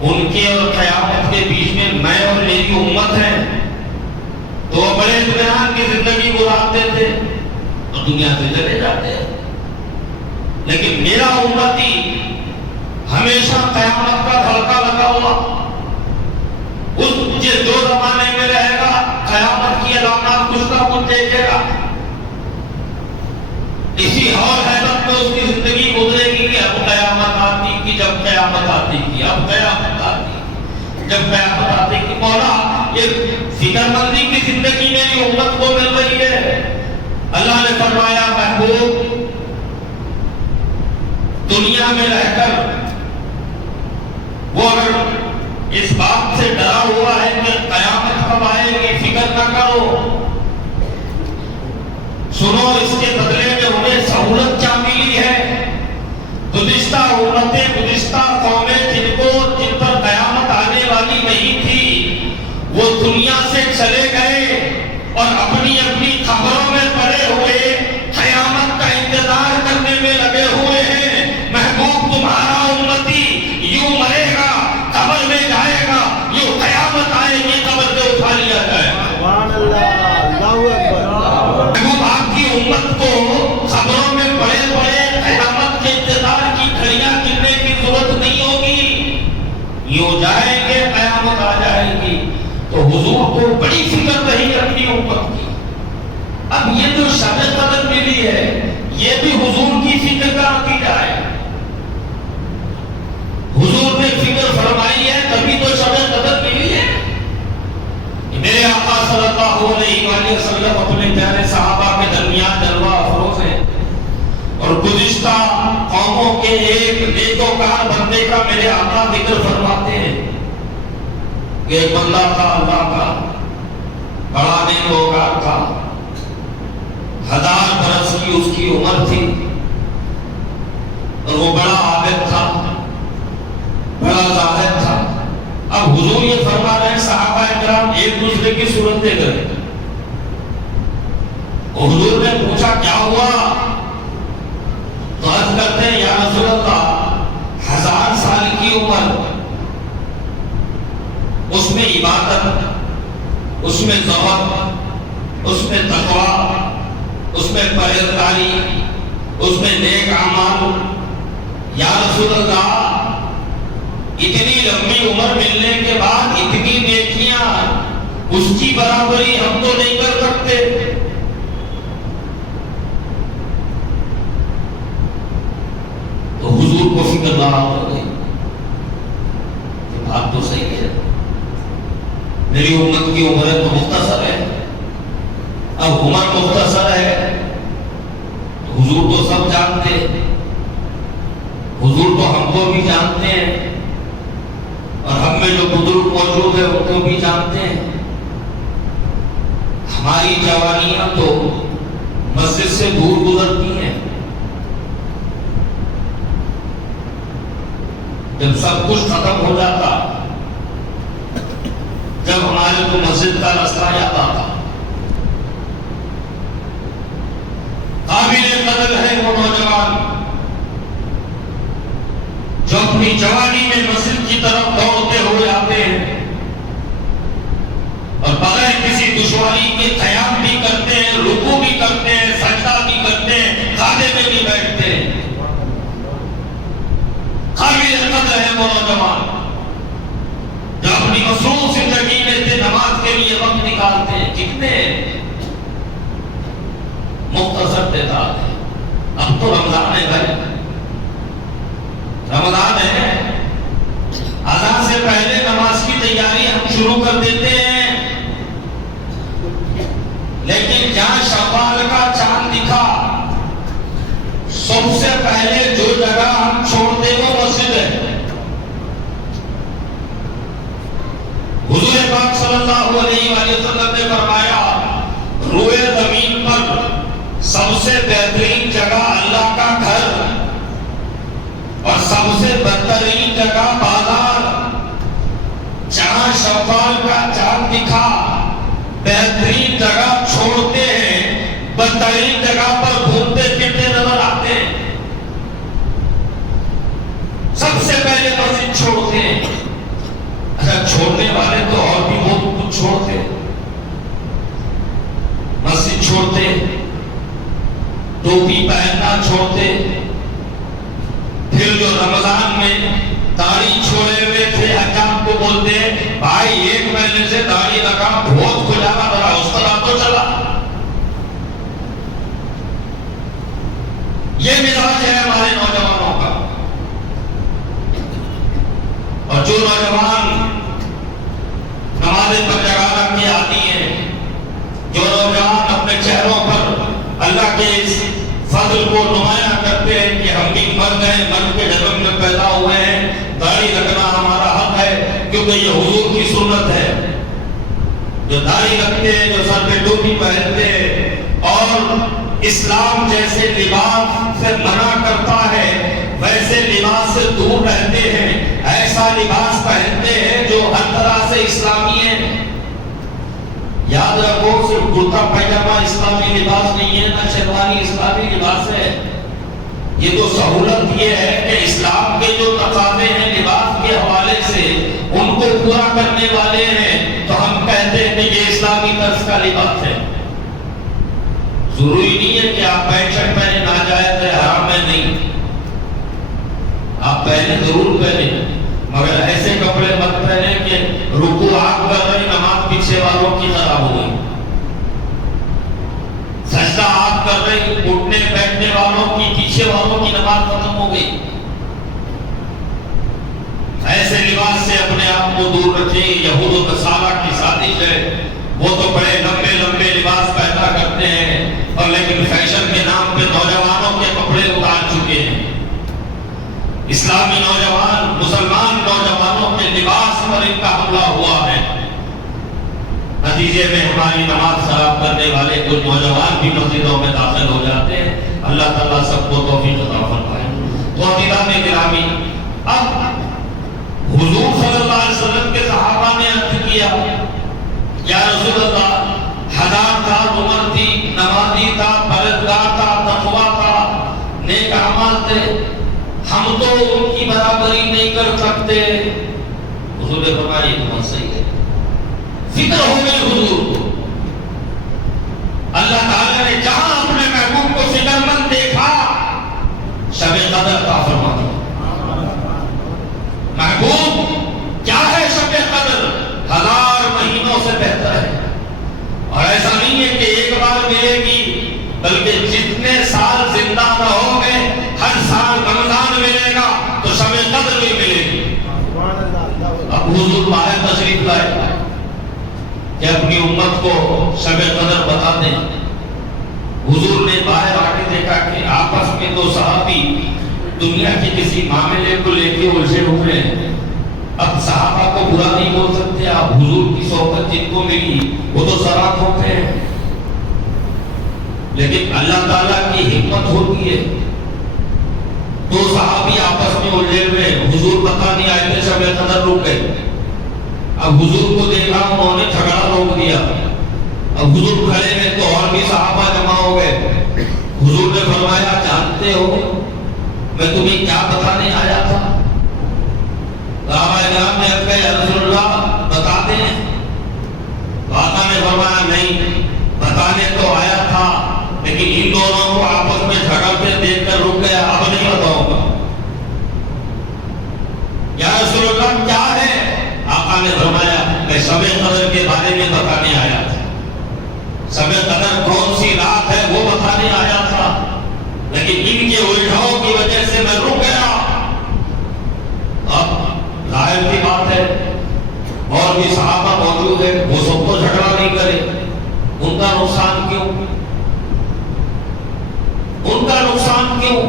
ان کے اور قیامت کے بیچ میں اور میری امت ہے، تو وہ بڑے اطمینان کی زندگی گزارتے تھے اور دنیا سے چلے جاتے ہیں۔ لیکن میرا امتی ہمیشہ قیامت کا دھڑکا لگا ہوا، اس جو زمانے میں رہے گا قیامت کی علامات کچھ نہ کچھ دیکھے گا، اسی اور حیرت میں اس کی زندگی گزرے گی کہ اب قیامت آتی کی، جب قیامت آتی کی، اب قیامت آتی جب قیامت آتی کی۔ مولا یہ فکر مندی کی زندگی میری امت کو مل رہی ہے۔ اللہ نے فرمایا محبوب دنیا میں رہ کر وہ اگر اس بات سے ڈرا ہوا ہے کہ قیامت کب آئے گی فکر نہ کرو، سنو اس کے بدلے میں انہیں سہولت کیا ملی ہے۔ گزشتہ امتیں، گزشتہ قومیں جن پر قیامت آنے والی نہیں تھی، وہ دنیا سے چلے گئے اور اپنی اپنی قبروں میں پڑے ہوئے قیامت کا انتظار کرنے میں لگے ہوئے ہیں۔ محبوب تمہارا امتی یوں مرے گا، قبر میں جائے گا، یوں قیامت آئے گی، قبر سے اٹھا لیا جائے گا۔ جائیں گے قیامت آ جائے گی. تو حضور کو بڑی فکر رہی اپنی امت کی. اب یہ جو شب قدر ملی ہے یہ بھی حضور کی فکر کا نتیجہ ہے. حضور نے فکر فرمائی ہے تبھی تو شب قدر ملی ہے. میرے آقا صلی اللہ علیہ وآلہ وسلم اپنے پیارے صحابہ کے درمیان جلوہ افروز ہیں اور گزشتہ قوموں کے ایک نیکوکار بندے کا میرے آقا ذکر فرماتے ہیں کہ ایک بندہ تھا اللہ کا بڑا نیکوکار تھا. 1000 برس کی اس کی عمر تھی اور وہ بڑا عابد تھا, بڑا زاہد تھا. اب حضور یہ فرما رہے ہیں صحابہ کرام ایک دوسرے کی صورت دیکھ رہے ہیں. حضور نے پوچھا کیا ہوا؟ تو عرض کرتے ہیں یا رسول اللہ 1000 سال کی عمر, اس میں عبادت, اس میں ذوق, اس میں تقوی, اس میں پرہیزگاری, اس میں نیک اعمال. یا رسول اللہ اتنی لمبی عمر ملنے کے بعد اتنی نیکیاں, اس کی برابری ہم تو نہیں کر سکتے. تو حضور کو فکر رہا ہو گئی کہ بات تو صحیح ہے, میری امت کی عمریں تو مختصر ہے. اب عمر مختصر ہے تو حضور تو سب جانتے, حضور تو ہم کو بھی جانتے ہیں اور ہم میں جو بزرگ موجود ہیں ان کو بھی جانتے ہیں. ہماری جوانیاں تو مسجد سے دور گزرتی ہیں. جب سب کچھ ختم ہو جاتا, جب ہمارے کو مسجد کا راستہ یاد آتا. قابل قدر ہے وہ نوجوان جو اپنی جوانی میں مسجد کی طرف دوڑتے ہوئے آتے ہیں اور بغیر کسی دشواری کے قیام بھی کرتے ہیں, رکوع بھی کرتے ہیں, سجدہ بھی کرتے ہیں, کھانے میں بھی بیٹھتے ہیں. قابل قدر ہے وہ نوجوان جو اپنی مصروف زندگی میں سے نماز کے لیے وقت نکالتے ہیں. کتنے مختصر تعداد ہے. اب تو رمضان ہے بھائی, رمضان ہے, اذان سے پہلے نماز کی تیاری ہم شروع کر دیتے ہیں. لیکن جہاں شوال کا چاند دکھا سب سے پہلے جو جگہ ہم چھوڑتے وہ مسجد ہے. حضور پاک صلی اللہ علیہ وآلہ وسلم نے فرمایا روئے زمین پر سب سے بہترین جگہ اللہ کا گھر اور سب سے بہترین جگہ بازار. جہاں شوال کا چاند دکھا بہترین جگہ چھوڑتے ہیں, بہترین جگہ پر گھومتے پھرتے نظر آتے ہیں. سب سے پہلے مسجد چھوڑتے ہیں. اچھا چھوڑنے والے تو اور بھی بہت کچھ چھوڑتے, مسجد چھوڑتے, ٹوپی پہننا چھوڑتے, پھر جو رمضان میں داڑھی چھوڑے ہوئے تھے حکام کو بولتے بھائی 1 مہینے سے داڑھی لگا, بہت کھلانا بڑا اس طرح تو چلا. یہ مزاج ہے ہمارے نوجوانوں کا. اور جو نوجوان نماز پر جگہ کے عادی ہیں, جو نوجوان اپنے چہروں پر اللہ کے اس فضل کو نمایاں کرتے ہیں کہ ہم بھی مر گئے, مر کے جنم میں پیدا ہوئے ہیں, داڑھی رکھنا ہمارا حق ہے کیونکہ یہ حضور کی سنت ہے. جو داڑھی رکھتے ہیں, جو سر پہ ٹوپی پہنتے ہیں اور اسلام جیسے لباس سے منع کرتا ہے ویسے لباس سے دور رہتے ہیں, ایسا لباس پہنتے ہیں جو ہر طرح سے اسلامی ہے. یاد رکھو صرف کرتا پیجامہ اسلامی لباس نہیں ہے, نہ شیروانی اسلامی لباس ہے. یہ تو سہولت یہ ہے کہ اسلام کے جو تقاضے ہیں لباس کے حوالے سے ان کو پورا کرنے والے ہیں, تو ہم کہتے ہیں کہ یہ اسلامی طرز کا لباس ہے. ضروری نہیں ہے کہ آپ پینٹ شرٹ پہنے ناجائز ہے, حرام ہے, نہیں, آپ پہنے ضرور پہنے مگر ایسے کپڑے مت پہنے کہ رکوع آپ کر رہے نماز پیچھے والوں کی خراب ہو گئی، سجدہ آپ کر رہے اٹھنے بیٹھنے والوں کی پیچھے والوں کی نماز ختم ہو گئی۔ ایسے لباس سے اپنے آپ کو دور رکھیں۔ یہود و نصارہ کی سازش ہے، وہ تو بڑے لمبے لمبے لباس پیدا کرتے ہیں اور لیکن فیشن کے نام پہ نوجوانوں کے کپڑے اتار چکے ہیں۔ اسلامی نوجوان، مسلمان نوجوانوں کے لباس پر ان کا حملہ ہوا ہے، نتیجے میں ہماری نماز خراب کرنے والے کچھ نوجوان بھی مسجدوں میں داخل ہو جاتے ہیں۔ اللہ تعالیٰ سب کو توفیق عطا فرمائے۔ تو عزیزان گرامی، اب حضور صلی اللہ علیہ وسلم کے صحابہ نے عرض کیا، یا رسول اللہ، 1000 سال عمر تھی، نمازی تھا، پرہیزگار تھا، تقویٰ تھا، نیک اعمال تھے، ہم تو ان کی برابری نہیں کر سکتے۔ حضور نے فرمایا یہ بات صحیح ہے۔ فکر ہو گئی حضور کو، اللہ تعالیٰ نے جہاں اپنے محبوب کو فکر مند دیکھا، شب قدر کا فرما دیا۔ محبوب کیا ہے شب قدر؟ 1000 مہینوں سے بہتر ہے، اور ایسا نہیں ہے کہ ایک بار ملے گی، بلکہ جتنے سال زندہ رہو گے ہر سال رمضان ملے گا تو شب قدر بھی ملے گی۔ اب حضور باہر تشریف لائے کہ اپنی امت کو شب قدر بتا دیں۔ حضور نے باہر آ کے دیکھا کہ آپس میں دو صحابی دنیا کے کسی معاملے کو لے کے الجھے ہوئے ہیں۔ اب صحابہ کو برا نہیں بول سکتے، آپ حضور کی صحبت جن کو ملی وہ تو سراخ ہوتے ہیں، لیکن اللہ تعالیٰ کی حکمت ہوتی ہے۔ دو صحابی آپس میں الجھے ہوئے، حضور پتہ نہیں آئے تھے، شب قدر رک گئے۔ اب حضور کو دیکھا، انہوں نے جھگڑا روک دیا۔ اب حضور کھڑے میں تو اور بھی صحابہ جمع ہو گئے۔ حضور نے فرمایا جانتے ہو میں تمہیں کیا بتانے آیا تھا؟ صحابہ کرام نے کہا یا رسول اللہ بتا دیں۔ آقا نے فرمایا نہیں، بتانے تو آیا تھا لیکن ان دونوں کو آپس میں جھگڑتے دیکھ کر رک گیا، اب نہیں بتاؤں گا۔ یا رسول اللہ کیا ہے؟ آقا نے فرمایا میں شب قدر کے بارے میں بتانے آیا تھا، شب قدر کون سی رات ہے وہ بتانے آیا تھا، لیکن ان کے الجھاؤ کی وجہ سے میں رک گیا۔ اب ظاہر کی بات ہے اور بھی صحابہ موجود ہیں، وہ سب کو جھگڑا نہیں کرے، ان کا نقصان کیوں؟ ان کا نقصان کیوں؟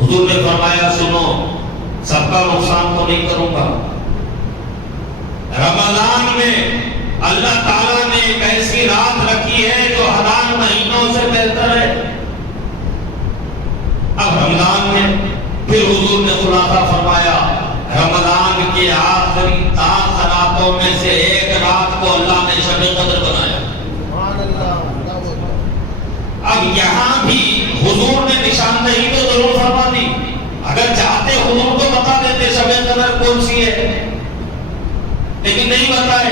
حضور نے فرمایا سنو، سب کا نقصان تو نہیں کروں گا۔ رمضان میں اللہ تعالیٰ نے ایک ایسی رات رکھی ہے جو 1000 مہینوں سے بہتر ہے۔ اب رمضان میں پھر حضور نے خلاصہ فرمایا رمضان کے آخری 10 راتوں میں سے ایک رات کو اللہ نے شب قدر بنایا۔ اب یہاں بھی حضور نے نشاندہی تو ضرور فرما دی، اگر چاہتے حضور کو بتا دیتے شب قدر کون سی ہے، لیکن نہیں بتائے۔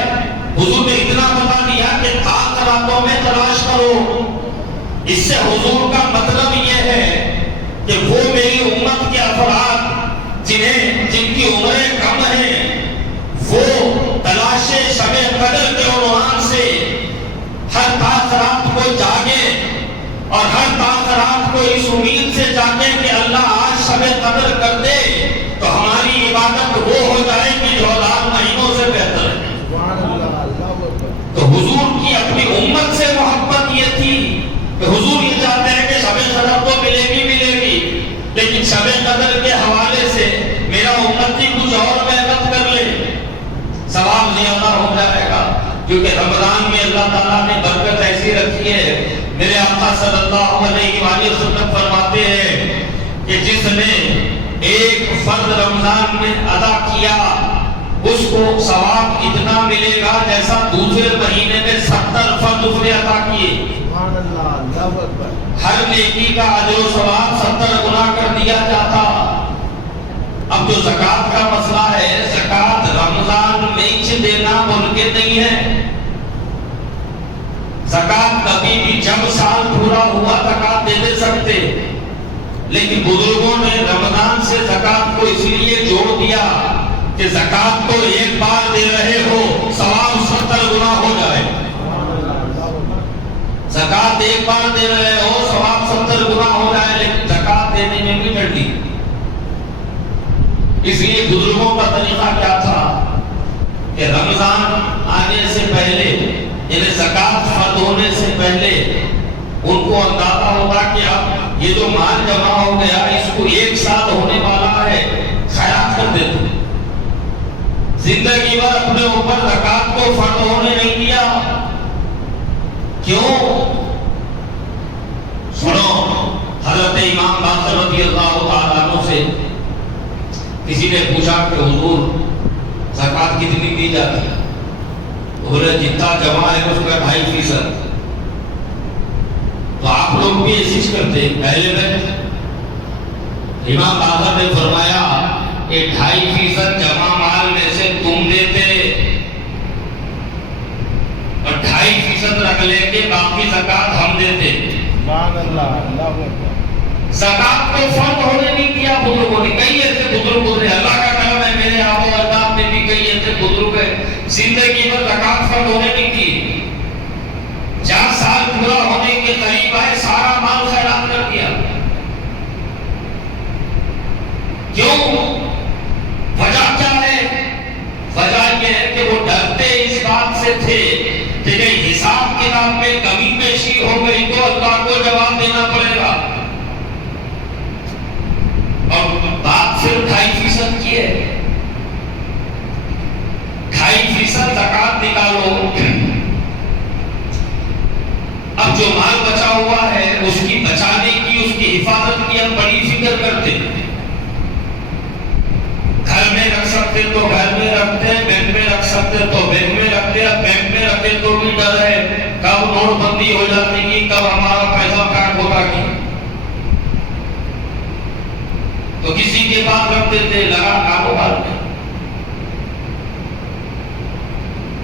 حضور نے اتنا بتا دیا کہ 10 راتوں میں تلاش کرو۔ اس سے حضور کا مطلب یہ ہے کہ وہ میری امت کے افراد جن کی عمریں کم ہیں، وہ تلاش شب قدر کے عنوان سے ہر 10 رات کو جاگیں اور ہر 10 رات کو اس امید سے جاگیں کہ اللہ آج شب قدر کر دے تو ہماری عبادت وہ ہو جائے گی جو 1000 مہینوں سے بہتر ہے۔ تو حضور کی اپنی امت سے محبت یہ تھی کہ حضور یہ چاہتے ہیں کہ شب قدر تو ملے گی، لیکن شب قدر کے حوالے سے میرا امتی کچھ اور محنت کر لے، ثواب زیادہ ہو جائے گا، کیونکہ رمضان میں اللہ تعالیٰ نے برکت ایسی رکھی ہے۔ میرے آقا صلی اللہ علیہ وآلہ وسلم فرماتے ہیں کہ جس نے ایک فرض رمضان میں ادا کیا اس کو ثواب اتنا ملے گا جیسا دوسرے مہینے میں 70 فرض اس نے ادا کیے۔ ہر نیکی کا اجر و ثواب 70 گنا کر دیا جاتا۔ اب جو زکوٰۃ کا مسئلہ ہے، زکوٰۃ رمضان میں دینا ممکن نہیں ہے۔ زکوٰۃ کبھی بھی جب سال پورا ہوا زکوٰۃ دے سکتے، لیکن بزرگوں نے رمضان سے زکات کو اس لیے جوڑ دیا کہ زکات تو ایک بار دے رہے ہو ثواب 70 گنا ہو جائے. زکات ایک بار دے رہے ہو ثواب 70 گنا ہو جائے، لیکن زکات دینے میں نہیں ڈرتی. اس لیے بزرگوں کا طریقہ کیا تھا کہ رمضان آنے سے پہلے یعنی زکات فرض ہونے سے پہلے ان کو اندازہ ہوتا کہ اب یہ جو مال جمع ہو گیا اس کو ایک سال ہونے والا ہے، خیرات کر دیتے. زندگی بھر اپنے اوپر زکات کو فرض ہونے نہیں دیا. کیوں؟ سنو، حضرت امام باقر رضی اللہ تعالیٰ عنہ سے کسی نے پوچھا کہ حضور زکات کتنی دی جاتی ہے؟ بولے جتنا جمع ہے اس کا 2.5%. تو آپ لوگ بھی ایسی کرتے پہلے میں. امام باقر نے فرمایا کہ 2.5% جمع مال میں سے تم دیتے اور 2.5% رکھ لے کے باقی زکات ہم دیتے. سبحان اللہ، اللہ اکبر. زکات کو فرض ہونے نہیں دیا بزرگوں نے. کئی ایسے بزرگ ہوتے ہیں، اللہ کا کرم ہے میرے آبا و اجداد میں بھی کئی ایسے بزرگ ہیں زندگی میں زکات فرض ہونے نہیں دی. 4 سال پورا ہونے کے قریب آئے سارا مال خیرات کر دیا. کیوں؟ وجہ کیا ہے؟ وجہ یہ ہے کہ وہ ڈرتے اس بات سے تھے کہ حساب کتاب میں کمی بیشی ہو گئی تو اللہ کو جواب دینا پڑے گا. اور بات صرف 2.5% کی ہے. 2.5% زکات نکالو. اب جو مال بچا ہوا ہے اس کی بچانے کی، اس کی حفاظت کی ہم بڑی فکر کرتے. گھر میں رکھ سکتے تو گھر میں رکھتے، بینک میں رکھ سکتے تو بینک میں رکھتے. اب بینک میں رکھتے تو بھی ڈر ہے کب نوٹ بندی ہو جاتی گی، کب ہمارا پیسہ کاٹ ہوگا کی. تو کسی کے پاس رکھ دیتے، لگا کاروبار میں.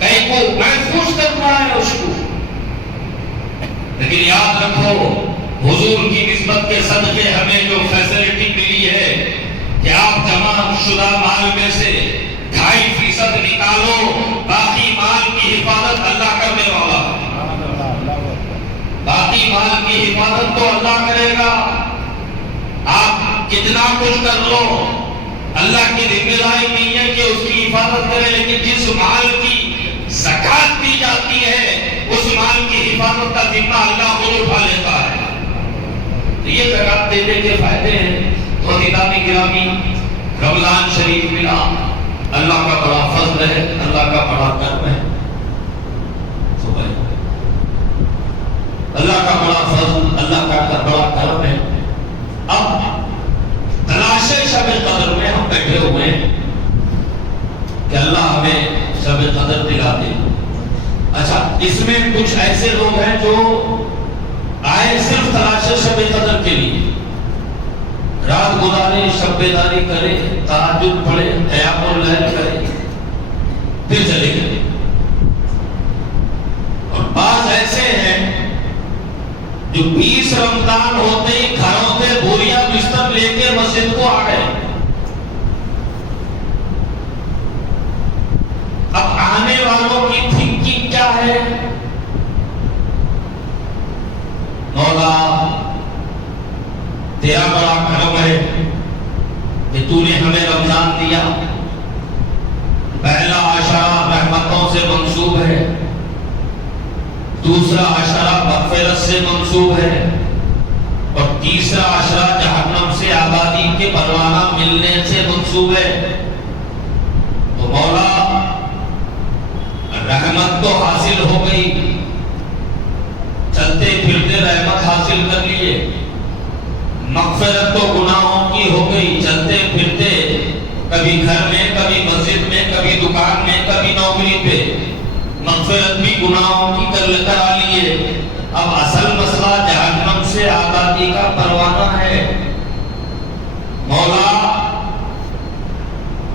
کہیں کو محفوظ کرنا ہے اس کو. لیکن یاد رکھو حضور کی نسبت کے صدقے ہمیں جو فیسلٹی ملی ہے کہ آپ جمع شدہ مال میں سے 2.5% نکالو، باقی مال کی حفاظت اللہ کرنے والا. باقی مال کی حفاظت تو اللہ کرے گا. آپ کتنا کچھ کر لو، اللہ کی ذمہ داری نہیں ہے کہ اس کی حفاظت کرے، لیکن جس مال کی زکات دی جاتی ہے اس مال کی حفاظت کا ذمہ اللہ خود اٹھا لیتا ہے. تو یہ زکات دینے کے فائدے ہیں. تو عزیزان گرامی، رمضان شریف ملا، اللہ کا بڑا فضل ہے، اللہ کا بڑا کرم ہے. اللہ کا بڑا فضل، اللہ کا بڑا کرم ہے. اب تلاش شب قدر میں ہم بیٹھے ہوئے ہیں کہ اللہ ہمیں شب قدر دلا دے. اچھا، اس میں کچھ ایسے لوگ ہیں جو آئے صرف تلاش شب قدر کے لیے، رات گزارے، شب بیداری کرے، تہجد پڑھے، قیام اللیل کرے، پھر چلے گئے. اور بعض ایسے ہیں جو 20 رمضان ہوتے ہی گھروں سے بوریاں بستر لے کے مسجد کو آ گئے. اب آنے والوں کی تھنکنگ کیا ہے؟ مولا تیرا بڑا کرم ہے کہ تو نے ہمیں رمضان دیا. پہلا عشرہ رحمتوں سے منسوب ہے، دوسرا عشرہ مغفرت سے منسوب ہے، اور تیسرا عشرہ جہنم سے آزادی کے پروانہ ملنے سے منسوب ہے. تو مولا رحمت تو حاصل ہو گئی، چلتے پھرتے رحمت حاصل کر لیے. مغفرت تو گناہوں کی ہو گئی، چلتے پھرتے کبھی گھر میں، کبھی مسجد میں، کبھی دکان میں، کبھی نوکری پہ. مغفرت بھی گناہوں کی کرا لیے. اب اصل مسئلہ جہنم سے آزادی کا پروانہ ہے. مولا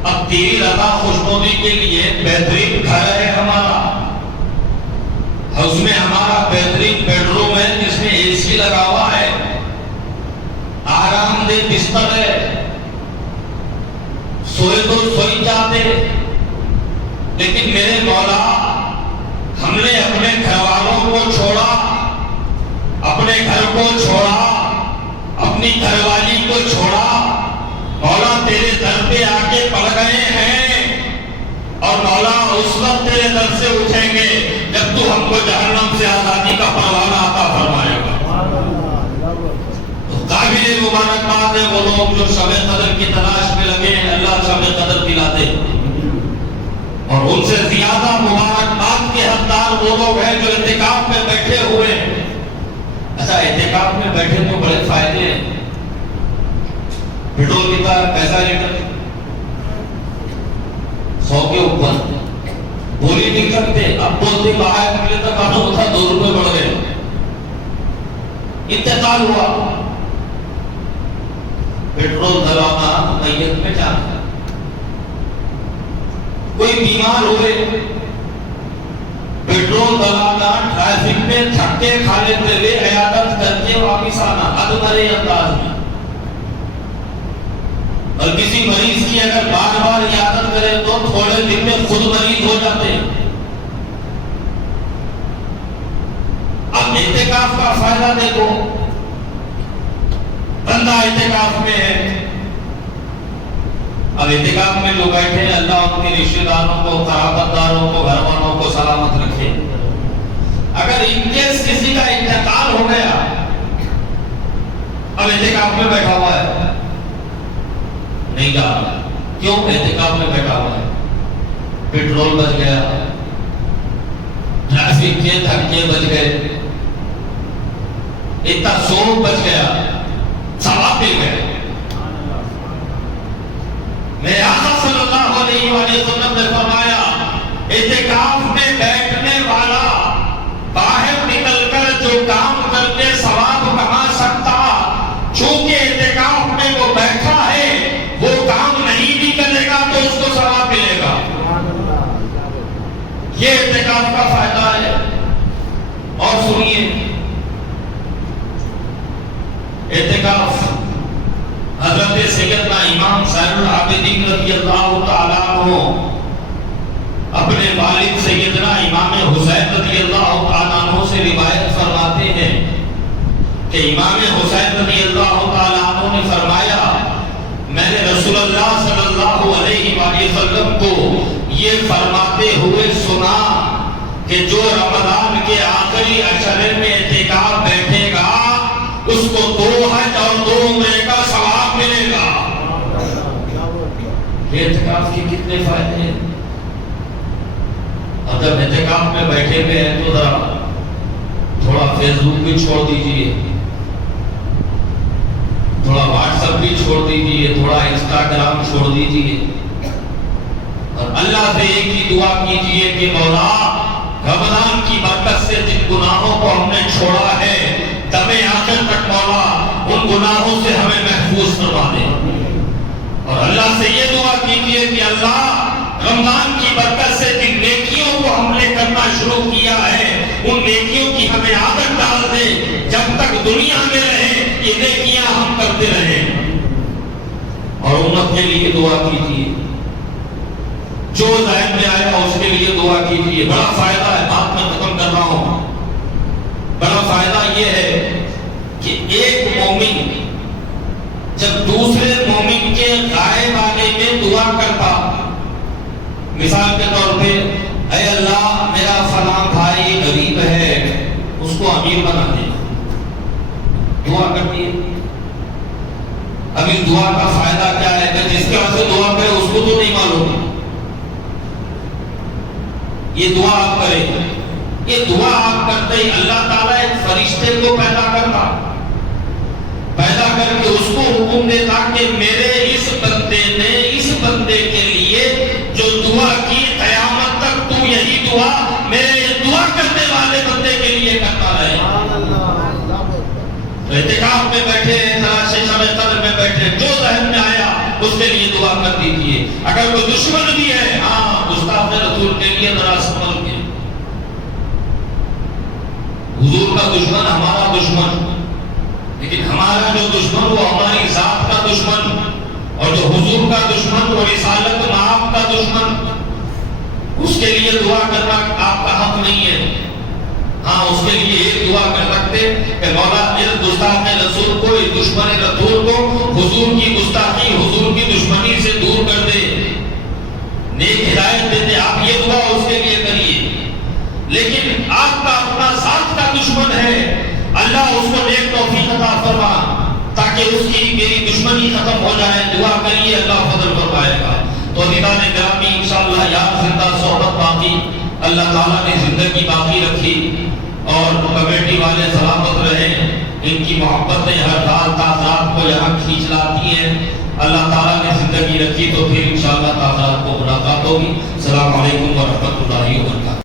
اب تیری رضا خوشنودی کے لیے بہترین گھر ہے ہمارا، اس میں ہمارا بہترین بیڈ روم ہے جس میں اے سی لگا ہوا ہے. آرام دہ بستر ہے، سوئے تو سوئی جاتے، لیکن میرے مولا ہم نے اپنے گھر والوں کو چھوڑا، اپنے گھر کو چھوڑا، اپنی گھر والی کو چھوڑا، مولا تیرے در پہ آ کے پڑ گئے ہیں، اور مولا اس وقت تیرے در سے اٹھیں گے جب تو ہم کو جہنم سے آزادی کا پروانہ عطا فرمائے گا۔ تو قابل مبارکباد ہے وہ لوگ جو شب قدر کی تلاش میں لگے ہیں، اللہ شب قدر دلا دے، اور ان سے زیادہ مبارکباد کے حقدار وہ لوگ ہیں جو اعتکاف میں بیٹھے ہوئے ہیں۔ اچھا اعتکاف میں بیٹھے تو بڑے فائدے ہیں، پیٹرول کتنا پیسہ لیٹر 100 کے اوپر، بولی نہیں کرتے، اب بولتے باہر نکلے تو کہاں تھا 2 روپے بڑھ گئے، انتقال ہوا، پیٹرول ڈلانا میت میں جانا، کوئی بیمار ہوئے پیٹرول ڈلانا، ٹریفک میں دھکے کھا لیتے ہوئے عیادت کر کے واپس آنا، ادھورے انداز میں، اور کسی مریض کی اگر بار بار عیادت کرے تو تھوڑے دن میں خود مریض ہو جاتے ہیں۔ اب اعتکاف کا فائدہ دیکھو، بندہ اعتکاف میں ہے، اب اعتکاف میں جو بیٹھے ہیں اللہ ان کے رشتہ داروں کو، قرابت داروں کو، گھر والوں کو سلامت رکھے۔ اگر ان کیس کسی کا انتقال ہو گیا، اب اعتکاف میں بیٹھا ہوا ہے، نہیں جا رہا، کیوں؟ اعتکاف میں بیٹھا ہوا ہے، پیٹرول بچ گیا، ٹریفک کے دھکے بچ گئے، اتنا سوگ بچ گیا، ثواب مل گئے۔ میرے آقا صلی اللہ علیہ وآلہ وسلم نے فرمایا اعتکاف میں بیٹھنے والا باہر نکل کر جو کام کر کے ثواب کما سکتا، چونکہ اعتکاف میں وہ بیٹھا ہے، وہ کام نہیں بھی کرے گا تو اس کو ثواب ملے گا۔ یہ اعتکاف کا فائدہ ہے۔ اور سنیے، اعتکاف حضرت سیدنا امام زین العابدین رضی اللہ تعالیٰ عنہ اپنے والد سیدنا امام حسین رضی اللہ تعالیٰ عنہ سے روایت فرماتے ہیں کہ امام حسین رضی اللہ تعالیٰ عنہ نے فرمایا میں نے رسول اللہ صلی اللہ علیہ وآلہ وسلم کو یہ فرماتے ہوئے سنا کہ جو رمضان کے آخری عشرے میں اعتکاف بیٹھے گا اس کو 2 حج اور 2 عمرے کا ثواب ملے گا۔ اعتکاف کے کتنے فائدے ہیں، اور جب اعتکاف میں بیٹھے ہوئے ہیں تو ذرا تھوڑا فیس بک بھی چھوڑ دیجئے، تھوڑا واٹس ایپ بھی چھوڑ دیجئے، تھوڑا انسٹاگرام چھوڑ دیجئے، اور اللہ سے ایک ہی دعا کیجئے کہ مولا رمضان کی برکت سے جن گناہوں کو ہم نے چھوڑا ہے دم آخر تک مولا ان گناہوں سے ہمیں محفوظ فرما دے، اور اللہ سے یہ دعا کیجئے کہ اللہ رمضان کی برکت سے جن نیکیوں کو ہم نے کرنا شروع کیا ہے ان نیکیوں کی ہمیں عادت ڈال دے، جب تک دنیا میں رہے یہ نیکیاں ہم کرتے رہیں۔ اور امت کے لیے دعا کیجئے، جو ذہن میں آئے گا اس کے لیے دعا کیجئے، بڑا فائدہ ہے، بات میں ختم کر رہا ہوں۔ بڑا فائدہ یہ ہے کہ ایک مومن جب دوسرے مومن کے غائب آنے میں دعا کرتا، مثال کے طور پہ اے اللہ میرا فلاں بھائی غریب ہے اس کو امیر بنا دے، دعا کرتی ہے۔ اب اس دعا کا فائدہ کیا ہے کہ جس کے واسطے دعا کرے اس کو تو نہیں معلوم، یہ دعا آپ کریں، یہ دعا آپ کرتے ہی اللہ تعالیٰ ایک فرشتے کو پیدا کرتا، پیدا کر کے اس کو حکم دیتا کہ میرے اس بندے نے اس بندے کے لیے جو دعا کی قیامت تک تو یہی دعا میرے دعا کرنے والے بندے کے لیے کرتا رہے۔ اعتکاف میں بیٹھے، تلاش شب قدر میں بیٹھے، جو ذہن میں آیا اس کے لیے دعا کر دیجیے۔ اگر کوئی دشمن بھی ہے، ہاں گستاخ رسول کے لیے ذرا سنبھل کے، حضور کا دشمن ہمارا دشمن لیکن ہمارا جو دشمن وہ ہماری ذات کا دشمن، اور جو حضور کا دشمن وہ رسالت معاف کا دشمن، اس کے لیے دعا کرنا آپ کا حق نہیں ہے۔ ہاں اس کے لیے ایک دعا کر سکتے کہ مولا اس گستاخ رسول کو، اس دشمن رسول کو حضور کی گستاخی، حضور کی دشمنی سے دور کر دے، نیک ہدایت دیتے۔ آپ یہ دعا اس کے لیے کریے۔ لیکن آپ کا اپنا ذات کا دشمن ہے، اللہ اس کو نیک توفیق عطا فرما تاکہ اس کی میری دشمنی ختم ہو جائے۔ دعا کریے، اللہ فضل فرمائے گا۔ تو عزیزان گرامی انشاءاللہ یاد زندہ صحبت باقی، اللہ تعالیٰ نے زندگی باقی رکھی اور کمیٹی والے سلامت رہیں، ان کی محبتیں ہر سال تاثرات کو یہاں کھینچ لاتی ہیں۔ اللہ تعالیٰ نے زندگی رکھی تو پھر انشاءاللہ تاثرات کو ملاقات ہوگی۔ السلام علیکم ورحمۃ اللہ وبرکاتہ۔